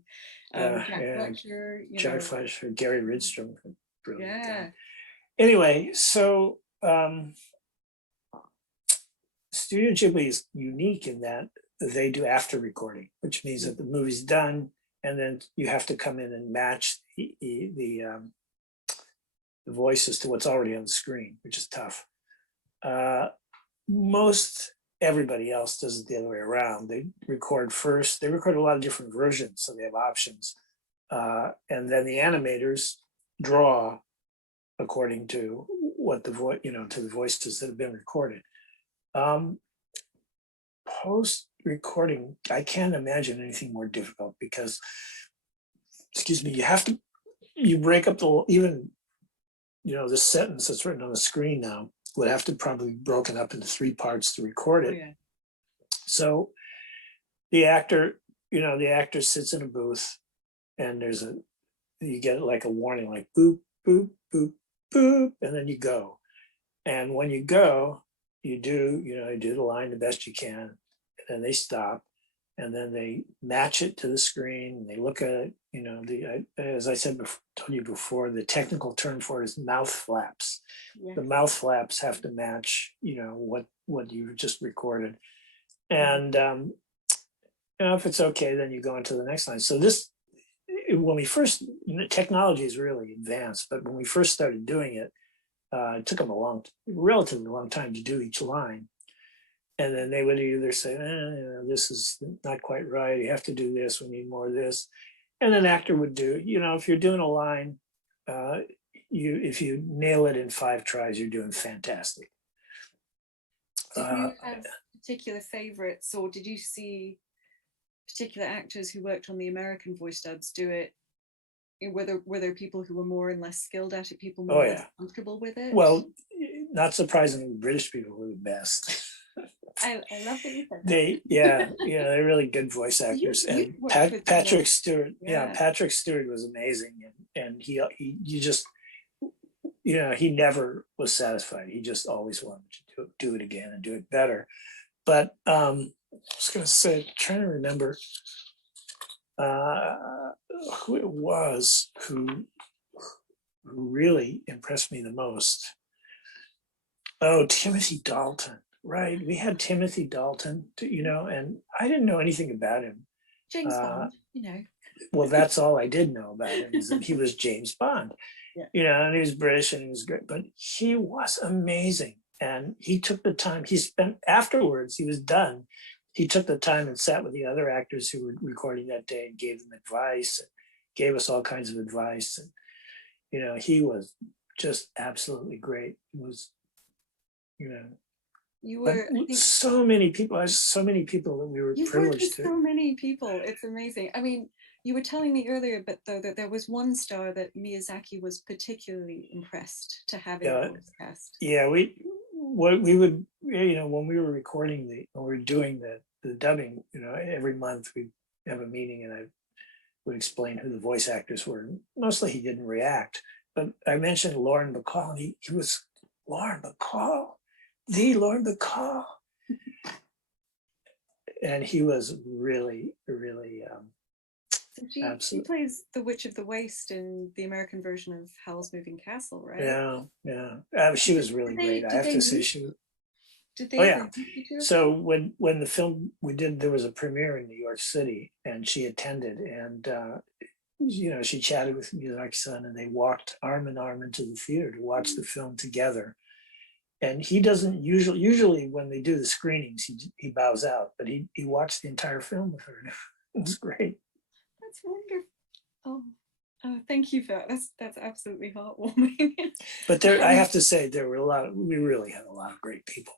Jack yeah. Fletcher. Jack Fletcher, Gary Ridstrom, brilliant guy. Yeah. Anyway, so Studio Ghibli is unique in that they do after recording, which means that the movie's done, and then you have to come in and match the voices to what's already on the screen, which is tough. Most everybody else does it the other way around. They record first. They record a lot of different versions, so they have options, and then the animators draw according to what the voice, to the voices that have been recorded. Post recording, I can't imagine anything more difficult because, excuse me, you break up even, the sentence that's written on the screen now would have to probably be broken up into 3 parts to record it. Oh, yeah. So the actor sits in a booth, and you get like a warning, like boop, boop, boop, boop, and then you go. And when you go, you do the line the best you can, and then they stop, and then they match it to the screen, and they look at it. As I told you before, the technical term for it is mouth flaps. Yeah. The mouth flaps have to match, what you've just recorded. And if it's okay, then you go into the next line. So when we first, technology is really advanced, but when we first started doing it, it took them relatively long time to do each line. And then they would either say, this is not quite right. You have to do this. We need more of this. And an actor would do, if you're doing a line, if you nail it in 5 tries, you're doing fantastic. Did you have particular favorites, or did you see particular actors who worked on the American voice dubs do it? Were there people who were more and less skilled at it, people more or less comfortable with it? Well, not surprisingly, British people were the best. I love that you said that. They're really good voice actors. You And Patrick Stewart, yeah. Patrick Stewart was amazing, and he never was satisfied. He just always wanted to do it again and do it better. But I was going to say, trying to remember who it was who really impressed me the most. Oh, Timothy Dalton. Right, we had Timothy Dalton, and I didn't know anything about him. James Bond, Well, that's all I did know about him, is that he was James Bond. Yeah. And he was British and he was great, but he was amazing. And he took the time, afterwards, he was done. He took the time and sat with the other actors who were recording that day and gave them advice, and gave us all kinds of advice. And, he was just absolutely great. It was, You were so many people that we were privileged to. So many people, it's amazing. I mean, you were telling me earlier, but though, that there was one star that Miyazaki was particularly impressed to have in the voice cast. Yeah, we would, when we were recording when we were doing the dubbing, every month we'd have a meeting, and I would explain who the voice actors were. Mostly he didn't react, but I mentioned Lauren Bacall, and he was Lauren Bacall. The Lauren Bacall. And he was really, really she plays the Witch of the Waste in the American version of Howl's Moving Castle, right? Yeah. She was really great. I have to say she was. Did they? So when the film there was a premiere in New York City, and she attended, and she chatted with Miyazaki-san, and they walked arm in arm into the theater to watch the film together. And he doesn't usually when they do the screenings, he bows out, but he watched the entire film with her. It was great. That's wonderful. Oh, thank you for that. That's absolutely heartwarming. But I have to say, we really had a lot of great people.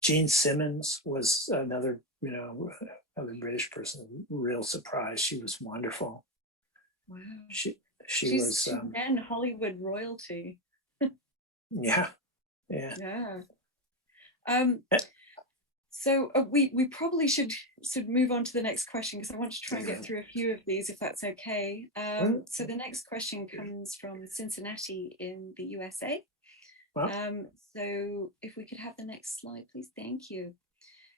Gene Simmons was another British person, real surprise. She was wonderful. Wow. She's was again Hollywood royalty. Yeah. So we probably should move on to the next question, because I want to try and get through a few of these, if that's okay. So the next question comes from Cincinnati in the USA. Well, So if we could have the next slide, please. Thank you.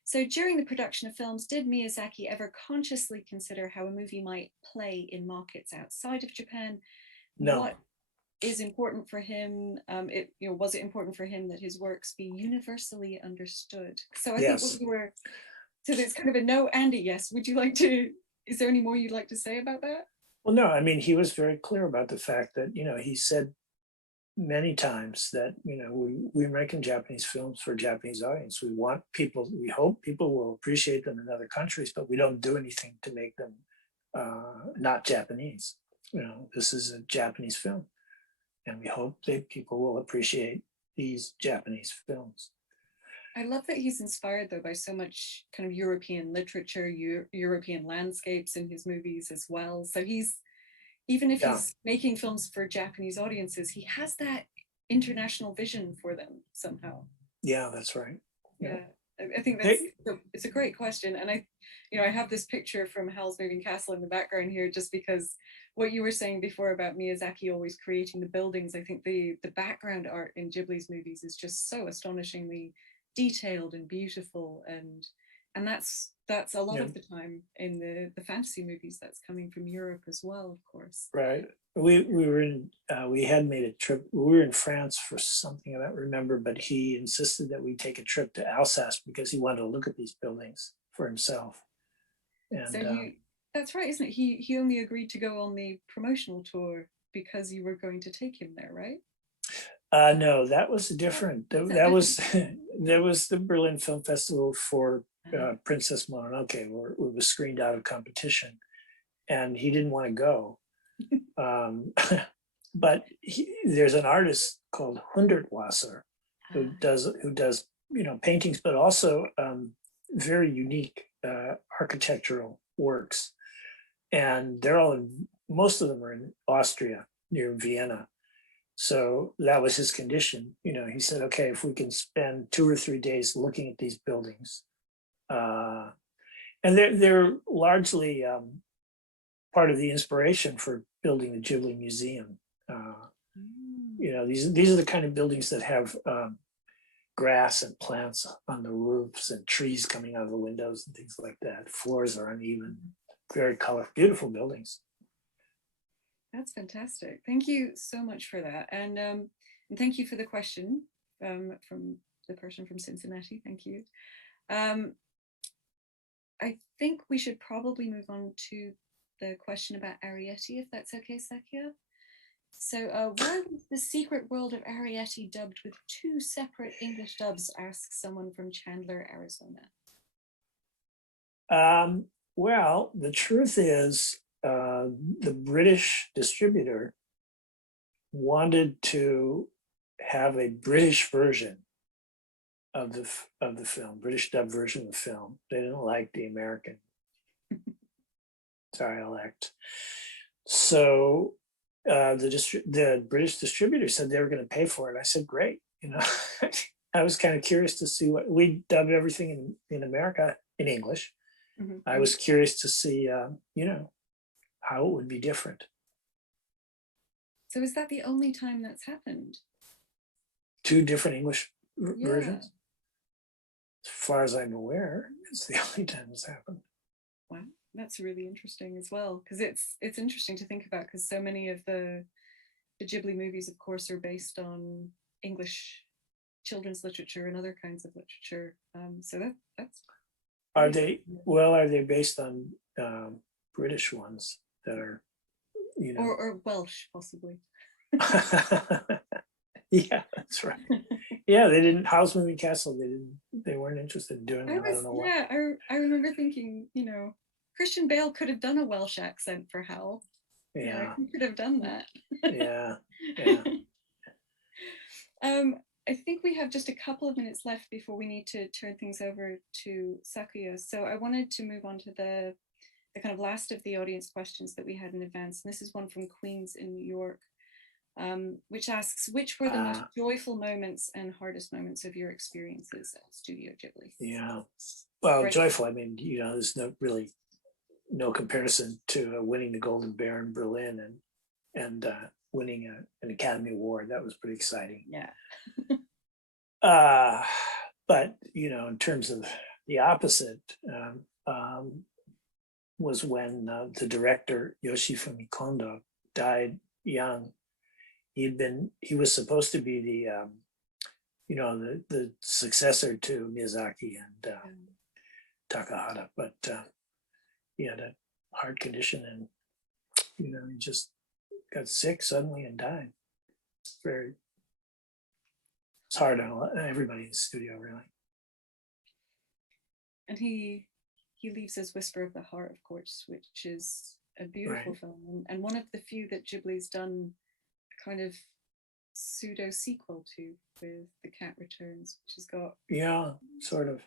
So during the production of films, did Miyazaki ever consciously consider how a movie might play in markets outside of Japan? no. What is important for him? Was it important for him that his works be universally understood? So I think Yes. what you were, so there's kind of a no and a yes. Would you like to, is there any more you'd like to say about that? Well, no, I mean, he was very clear about the fact that, he said many times that, we're making Japanese films for a Japanese audience. We want people, we hope people will appreciate them in other countries, but we don't do anything to make them not Japanese. This is a Japanese film, and we hope that people will appreciate these Japanese films. I love that he's inspired though by so much kind of European literature, European landscapes in his movies as well. So he's, even if he's making films for Japanese audiences, he has that international vision for them somehow. Yeah, that's right. Yeah, I think that's, it's a great question. And I have this picture from Howl's Moving Castle in the background here, just because what you were saying before about Miyazaki always creating the buildings. I think the background art in Ghibli's movies is just so astonishingly detailed and beautiful, and that's a lot of the time in the fantasy movies that's coming from Europe as well, of course. Right. We were in we had made a trip. We were in France for something I don't remember, but he insisted that we take a trip to Alsace because he wanted to look at these buildings for himself. And so that's right, isn't it? He only agreed to go on the promotional tour because you were going to take him there, right? No, that was different. That was there was the Berlin Film Festival for Princess Mononoke, where it was screened out of competition, and he didn't want to go. But there's an artist called Hundertwasser who does paintings, but also very unique architectural works, and most of them are in Austria near Vienna. So that was his condition. He said, okay, if we can spend 2 or 3 days looking at these buildings, and they're largely part of the inspiration for building the Ghibli Museum. These are the kind of buildings that have grass and plants on the roofs and trees coming out of the windows and things like that. Floors are uneven, very colorful, beautiful buildings. That's fantastic. Thank you so much for that. And thank you for the question from the person from Cincinnati. Thank you. I think we should probably move on to the question about Arrietty, if that's okay, Sakya. So why was The Secret World of Arrietty dubbed with 2 separate English dubs, asks someone from Chandler, Arizona. Well, the truth is, the British distributor wanted to have a British version of the film, British dub version of the film. They didn't like the American dialect, so the British distributor said they were going to pay for it. I said, great. I was kind of curious to see what we dub everything in America in English. Mm-hmm. I was curious to see, how it would be different. So is that the only time that's happened? 2 different English versions? As far as I'm aware, it's the only time it's happened. Wow, that's really interesting as well, because it's interesting to think about, because so many of the Ghibli movies, of course, are based on English children's literature and other kinds of literature. So that's... Are they based on British ones that are, or Welsh, possibly? Yeah, that's right. Yeah, they didn't. Howl's Moving Castle, they weren't interested in doing it. I don't know why. Yeah, I remember thinking, Christian Bale could have done a Welsh accent for Howl. Yeah, he could have done that. Yeah. I think we have just a couple of minutes left before we need to turn things over to Sakuya. So I wanted to move on to the kind of last of the audience questions that we had in advance. And this is one from Queens in New York, which asks, which were the most joyful moments and hardest moments of your experiences at Studio Ghibli? Yeah, well, joyful, I mean, there's no comparison to winning the Golden Bear in Berlin and winning an Academy Award. That was pretty exciting. Yeah. But in terms of the opposite, was when the director Yoshifumi Kondo died young. He was supposed to be the successor to Miyazaki and Takahata, but he had a heart condition, and he just got sick suddenly and died. It's hard on everybody in the studio, really. And he leaves us Whisper of the Heart, of course, which is a beautiful film, and one of the few that Ghibli's done a kind of pseudo sequel to, with The Cat Returns, which has got sort of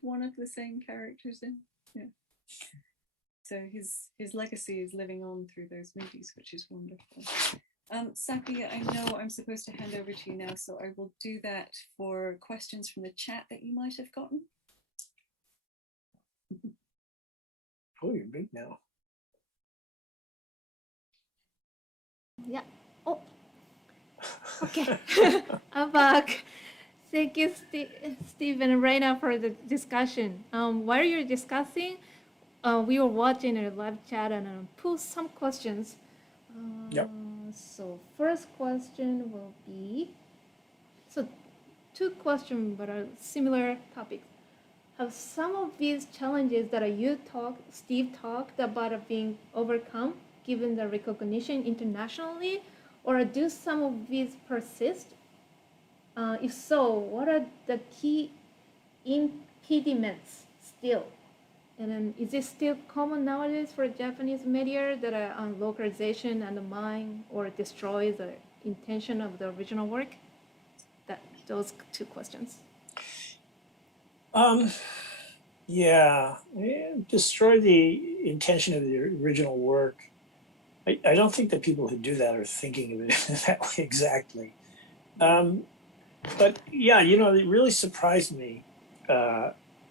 one of the same characters in. Yeah. So his legacy is living on through those movies, which is wonderful. Saki, I know I'm supposed to hand over to you now, so I will do that for questions from the chat that you might have gotten. Oh, you're big now. Yeah. Oh. Okay. I'm back. Thank you, Steve and Rayna, for the discussion. While you're discussing, we were watching a live chat and posed some questions. Yep. So first question will be, so two questions but are similar topics. Have some of these challenges that Steve talked about, are being overcome given the recognition internationally, or do some of these persist? If so, what are the key impediments still? And then, is it still common nowadays for Japanese media that localization undermine or destroy the intention of the original work? Those two questions. Destroy the intention of the original work. I don't think that people who do that are thinking of it that way exactly. But it really surprised me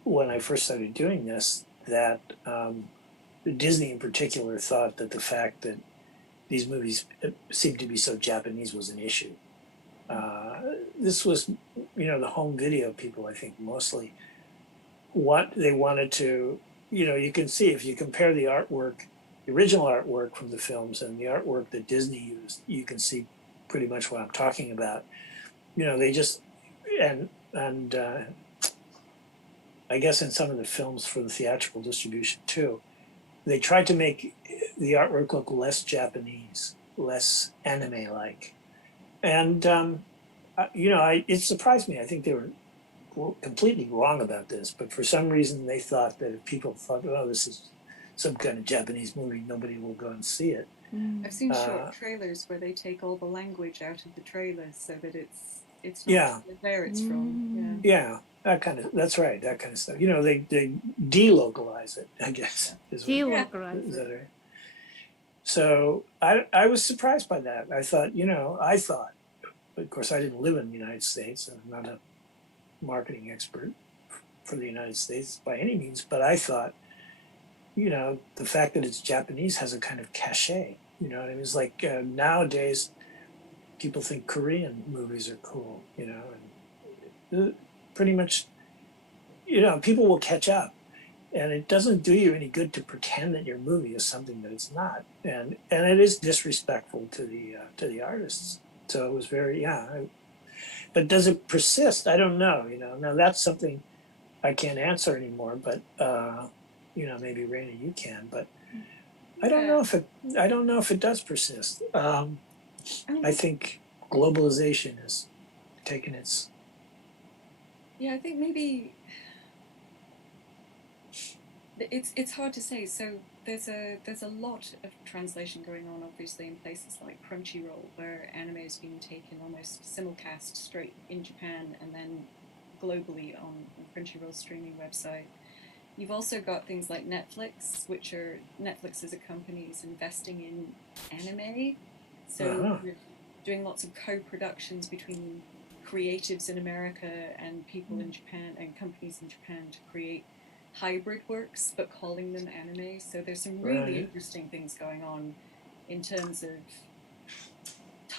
when I first started doing this that Disney in particular thought that the fact that these movies seemed to be so Japanese was an issue. This was, the home video people, I think, mostly what they wanted to, you can see if you compare the artwork, the original artwork from the films and the artwork that Disney used, you can see pretty much what I'm talking about. They just, and I guess in some of the films for the theatrical distribution too, they tried to make the artwork look less Japanese, less anime-like. And, it surprised me. I think they were completely wrong about this, but for some reason they thought that if people thought, oh, this is some kind of Japanese movie, nobody will go and see it. I've seen short trailers where they take all the language out of the trailers so that it's not where it's from. Yeah, that's right, that kind of stuff. They delocalize it, I guess. Delocalize is that right? So I was surprised by that. I thought, of course, I didn't live in the United States, and I'm not a marketing expert for the United States by any means, but I thought, the fact that it's Japanese has a kind of cachet. It was like nowadays people think Korean movies are cool, and pretty much, people will catch up, and it doesn't do you any good to pretend that your movie is something that it's not, and it is disrespectful to the artists. So it was very but does it persist? I don't know. Now that's something I can't answer anymore. But maybe Rayna, you can. But I don't know if it does persist. I think globalization has taken its. Yeah, I think maybe it's hard to say. So there's a lot of translation going on, obviously, in places like Crunchyroll, where anime is being taken almost simulcast straight in Japan and then globally on Crunchyroll's streaming website. You've also got things like Netflix, Netflix as a company is investing in anime. So we're doing lots of co-productions between creatives in America and people in Japan and companies in Japan to create hybrid works, but calling them anime. So there's some really interesting things going on in terms of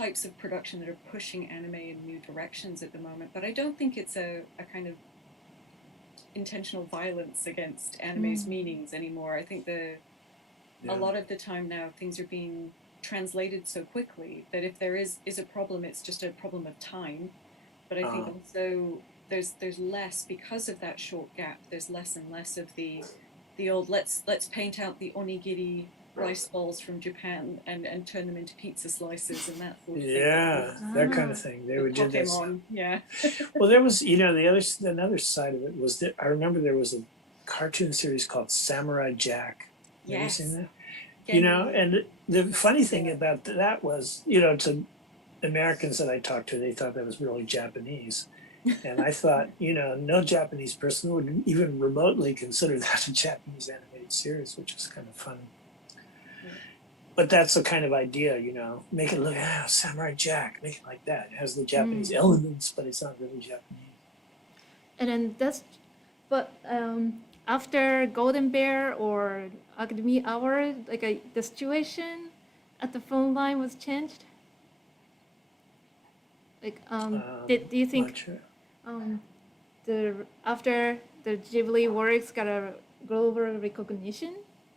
types of production that are pushing anime in new directions at the moment, but I don't think it's a kind of intentional violence against anime's meanings anymore. I think a lot of the time now things are being translated so quickly that if there is a problem, it's just a problem of time. But I think also there's less, because of that short gap, there's less and less of the old let's paint out the onigiri rice balls from Japan and turn them into pizza slices and that sort of thing. Yeah, that kind of thing. They would do this. Pokemon, yeah. Well, there was, another side of it was that I remember there was a cartoon series called Samurai Jack. Have you seen that? And the funny thing about that was, to Americans that I talked to, they thought that was really Japanese. And I thought, no Japanese person would even remotely consider that a Japanese animated series, which is kind of funny. But that's the kind of idea, make it look, Samurai Jack, make it like that. It has the Japanese elements, but it's not really Japanese. And then after Golden Bear or Academy Hour, the situation at the phone line was changed? Do you think Sure. after the Ghibli works got a global recognition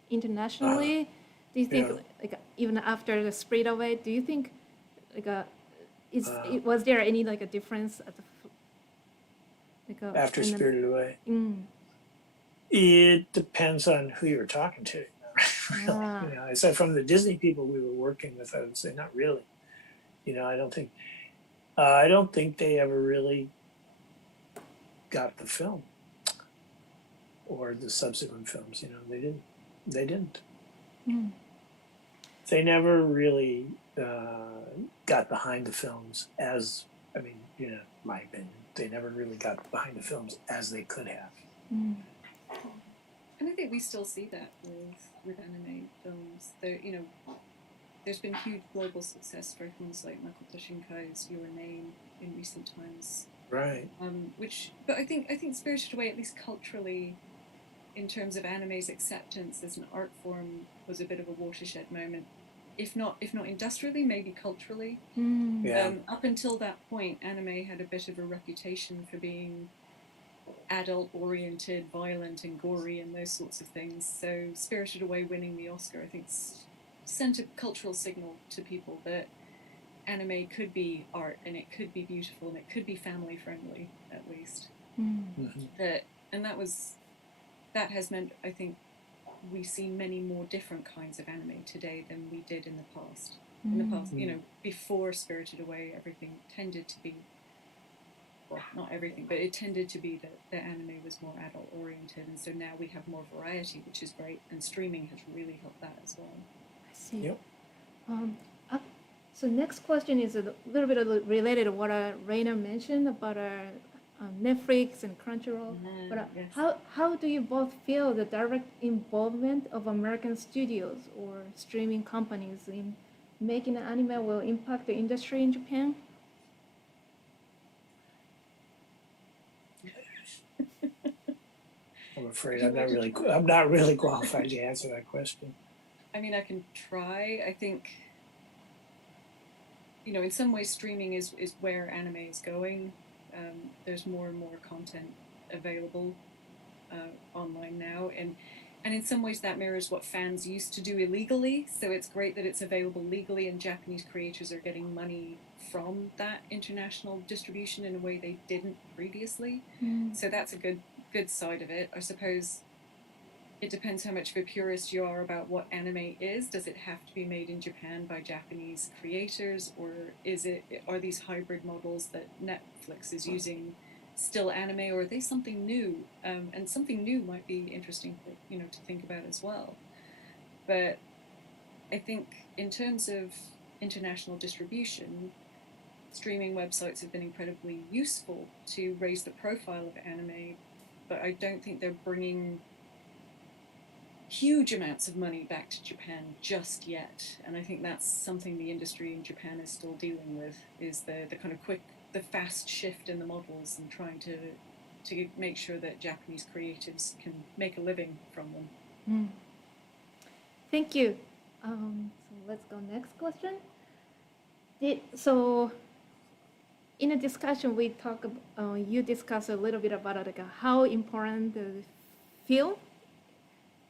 internationally, do you think even after the Spirited Away, do you think was there any a difference at the After Spirited Away? It depends on who you were talking to. Really. Aside from the Disney people we were working with, I would say not really. I don't think they ever really got the film or the subsequent films. They didn't. They never really got behind the films my opinion. They never really got behind the films as they could have. And I think we still see that with anime films. There's been huge global success for films like Makoto Shinkai's Your Name in recent times. Right. But I think Spirited Away, at least culturally, in terms of anime's acceptance as an art form, was a bit of a watershed moment. If not industrially, maybe culturally. Up until that point, anime had a bit of a reputation for being adult-oriented, violent and gory and those sorts of things. So Spirited Away winning the Oscar, I think, sent a cultural signal to people that anime could be art and it could be beautiful and it could be family friendly, at least. That has meant, I think, we see many more different kinds of anime today than we did in the past. In the past, before Spirited Away, everything tended to be, well, not everything, but it tended to be that the anime was more adult oriented, and so now we have more variety, which is great, and streaming has really helped that as well. I see. Yep. So next question is a little bit related to what Rayna mentioned about Netflix and Crunchyroll. But yes. how do you both feel the direct involvement of American studios or streaming companies in making anime will impact the industry in Japan? I'm afraid I'm not really qualified to answer that question. I mean, I can try. I think, in some ways streaming is where anime is going. There's more and more content available online now, and in some ways that mirrors what fans used to do illegally. So it's great that it's available legally, and Japanese creators are getting money from that international distribution in a way they didn't previously. So that's a good side of it. I suppose it depends how much of a purist you are about what anime is. Does it have to be made in Japan by Japanese creators, or are these hybrid models that Netflix is using still anime, or are they something new? And something new might be interesting for, to think about as well. But I think in terms of international distribution, streaming websites have been incredibly useful to raise the profile of anime, but I don't think they're bringing huge amounts of money back to Japan just yet. And I think that's something the industry in Japan is still dealing with, is the kind of the fast shift in the models and trying to make sure that Japanese creatives can make a living from them. Thank you. So let's go next question. So in a discussion, you discuss a little bit about like how important the film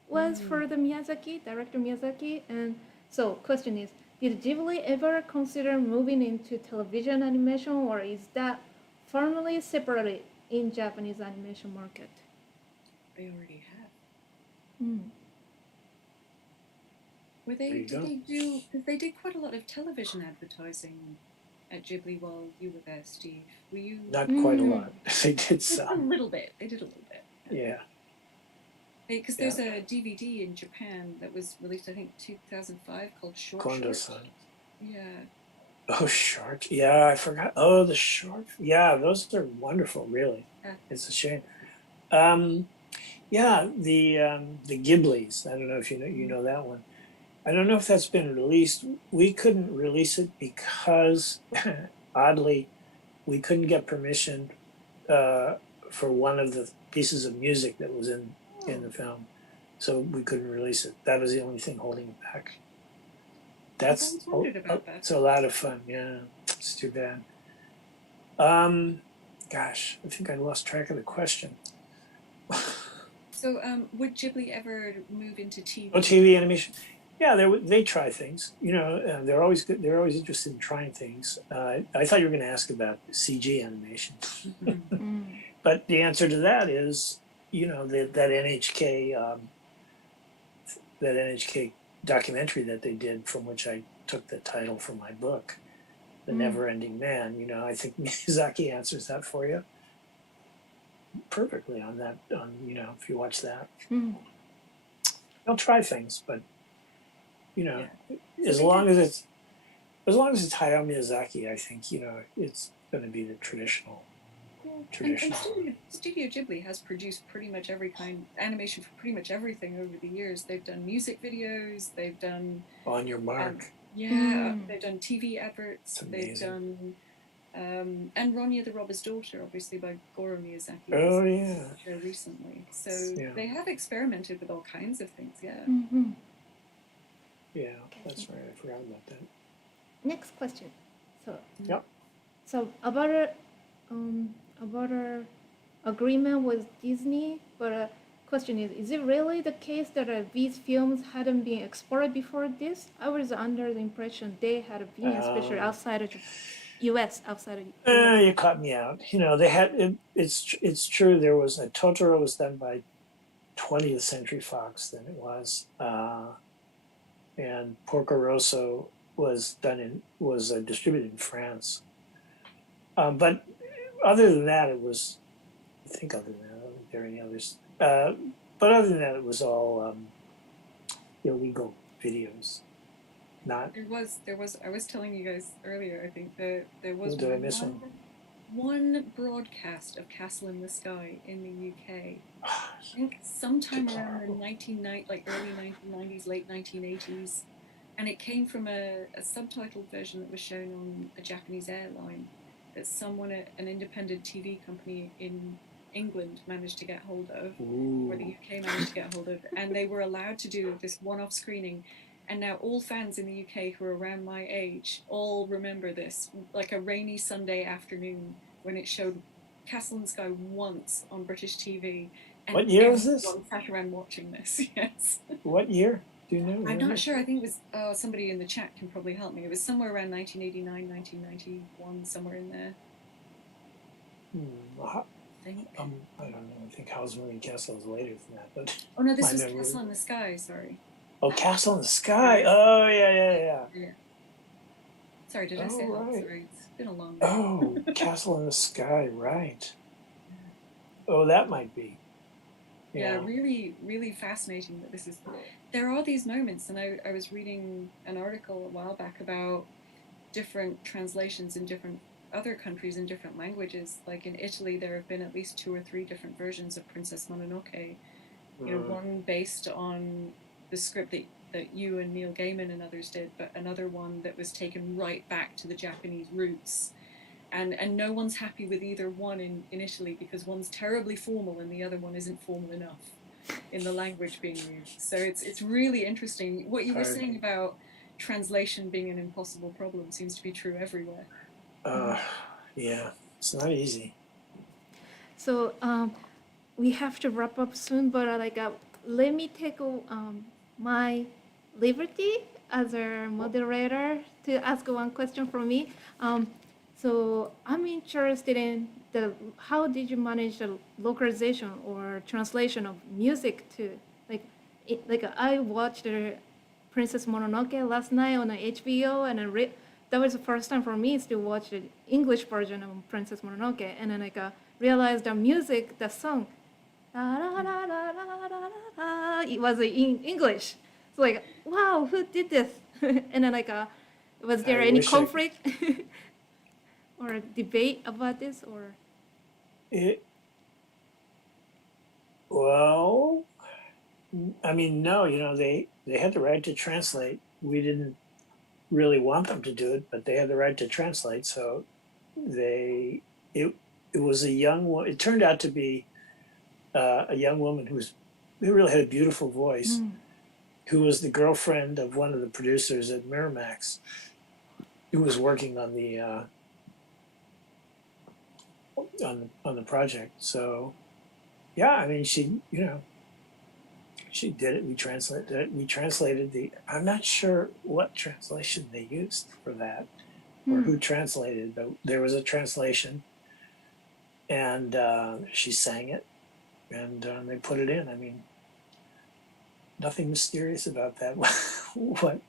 was for the Miyazaki, director Miyazaki. And so question is, did Ghibli ever consider moving into television animation, or is that firmly separated in Japanese animation market? They already have. Mm. Did they do, because they did quite a lot of television advertising at Ghibli while you were there, Steve. Were you? Not quite a lot. They did A some. little bit. They did a little bit. Yeah. Because there's a DVD in Japan that was released, I think, 2005 called Short Kondo-san. Yeah. Oh, short. Yeah, I forgot. Oh, the short. Yeah, those are wonderful, really. It's a shame. Yeah, the Ghiblis. I don't know if you know that one. I don't know if that's been released. We couldn't release it because, oddly, we couldn't get permission for one of the pieces of music that was in the film, so we couldn't release it. That was the only thing holding it back. That's it's a lot of fun. Yeah, it's too bad. Gosh, I think I lost track of the question. So, would Ghibli ever move into TV? Oh, TV animation. Yeah, they try things. You know, they're always good. They're always interested in trying things. I thought you were going to ask about CG animation, but the answer to that is, you know, that NHK documentary that they did, from which I took the title for my book, The Never-Ending Man. You know, I think Miyazaki answers that for you perfectly on that. You know, if you watch that, they'll try things, but you know, as long as it's Hayao Miyazaki, I think, you know, it's going to be the traditional. And Studio Ghibli has produced pretty much every kind animation for pretty much everything over the years. They've done music videos. They've done On Your Mark. They've done TV adverts. They've done and Ronya the Robber's Daughter, obviously by Goro Miyazaki. Oh yeah. Recently, so they have experimented with all kinds of things. Yeah. Yeah, that's right. I forgot about that. Next question. So. Yep. So about our agreement with Disney, but question is it really the case that these films hadn't been exported before this? I was under the impression they had been, especially outside of U.S. outside of. You caught me out. You know, they had. It's true. There was a Totoro was done by 20th Century Fox. Then it was, and Porco Rosso was distributed in France. But other than that, it was. I think other than that, I don't think there are any others. But other than that, it was all illegal videos. Not. There was. I was telling you guys earlier. I think that there was. Did I miss one? One broadcast of Castle in the Sky in the UK. I think sometime around the early 1990s, late 1980s, and it came from a subtitled version that was shown on a Japanese airline that an independent TV company in England managed to get hold of, or the UK managed to get hold of, and they were allowed to do this one-off screening. And now all fans in the UK who are around my age all remember this, like a rainy Sunday afternoon when it showed Castle in the Sky once on British TV. And what year was this? Everyone sat around watching this, yes. What year? Do you know? I'm not sure. I think it was, somebody in the chat can probably help me. It was somewhere around 1989, 1991, somewhere in there. I don't know. I think Howl's Moving Castle is later than that. But oh no, this was Castle in the Sky, sorry. Oh, Castle in the Sky. Oh, yeah. Sorry, did I say that? Sorry, it's been a long day. Oh, Castle in the Sky, right. Oh, that might be. Yeah, really, really fascinating that this is... There are these moments, and I was reading an article a while back about different translations in different other countries in different languages. Like in Italy, there have been at least 2 or 3 different versions of Princess Mononoke. You know, one based on the script that you and Neil Gaiman and others did, but another one that was taken right back to the Japanese roots. And no one's happy with either one in Italy because one's terribly formal and the other one isn't formal enough in the language being used. So it's really interesting. What you were saying about translation being an impossible problem seems to be true everywhere. Yeah, it's not easy. So we have to wrap up soon, but let me take my liberty as a moderator to ask one question from me. So I'm interested in how did you manage the localization or translation of music to I watched Princess Mononoke last night on HBO, and that was the first time for me to watch the English version of Princess Mononoke, and then realized the music, the song, it was in English. So wow, who did this? And then was there any conflict or debate about this or? Well, I mean, no, they had the right to translate. We didn't really want them to do it, but they had the right to translate. So it was a young woman. It turned out to be a young woman who really had a beautiful voice, who was the girlfriend of one of the producers at Miramax, who was working on the on the project. So yeah, I mean, she did it. We translated it. We translated I'm not sure what translation they used for that or who translated, but there was a translation, and she sang it, and they put it in. I mean, nothing mysterious about that. What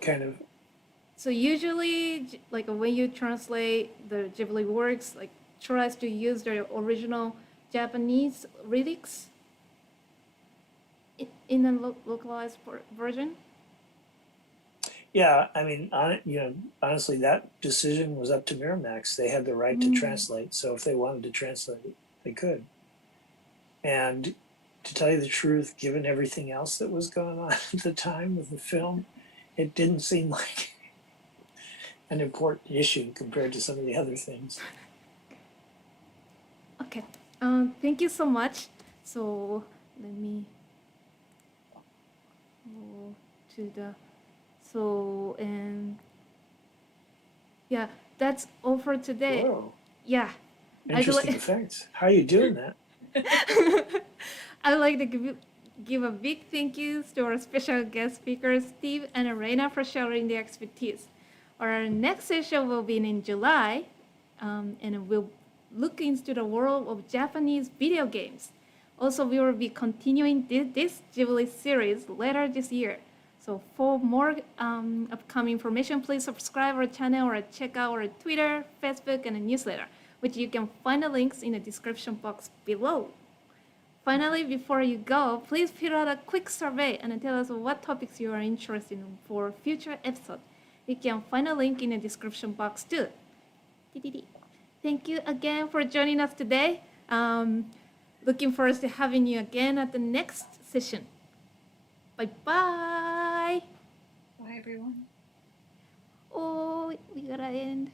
kind of? So usually, when you translate the Ghibli works, tries to use the original Japanese lyrics in a localized version. Yeah, I mean, honestly, that decision was up to Miramax. They had the right to translate, so if they wanted to translate it, they could. And to tell you the truth, given everything else that was going on at the time with the film, it didn't seem like an important issue compared to some of the other things. Okay. Thank you so much. So let me go to the and yeah, that's all for today. Whoa. Yeah. Interesting effects. How are you doing that? I'd like to give a big thank you to our special guest speakers, Steve and Rayna, for sharing their expertise. Our next session will be in July, and we'll look into the world of Japanese video games. Also, we will be continuing this Ghibli series later this year. So for more upcoming information, please subscribe our channel or check out our Twitter, Facebook, and a newsletter, which you can find the links in the description box below. Finally, before you go, please fill out a quick survey and tell us what topics you are interested in for future episodes. You can find a link in the description box too. Thank you again for joining us today. Looking forward to having you again at the next session. Bye-bye. Bye, everyone. Oh, we gotta end.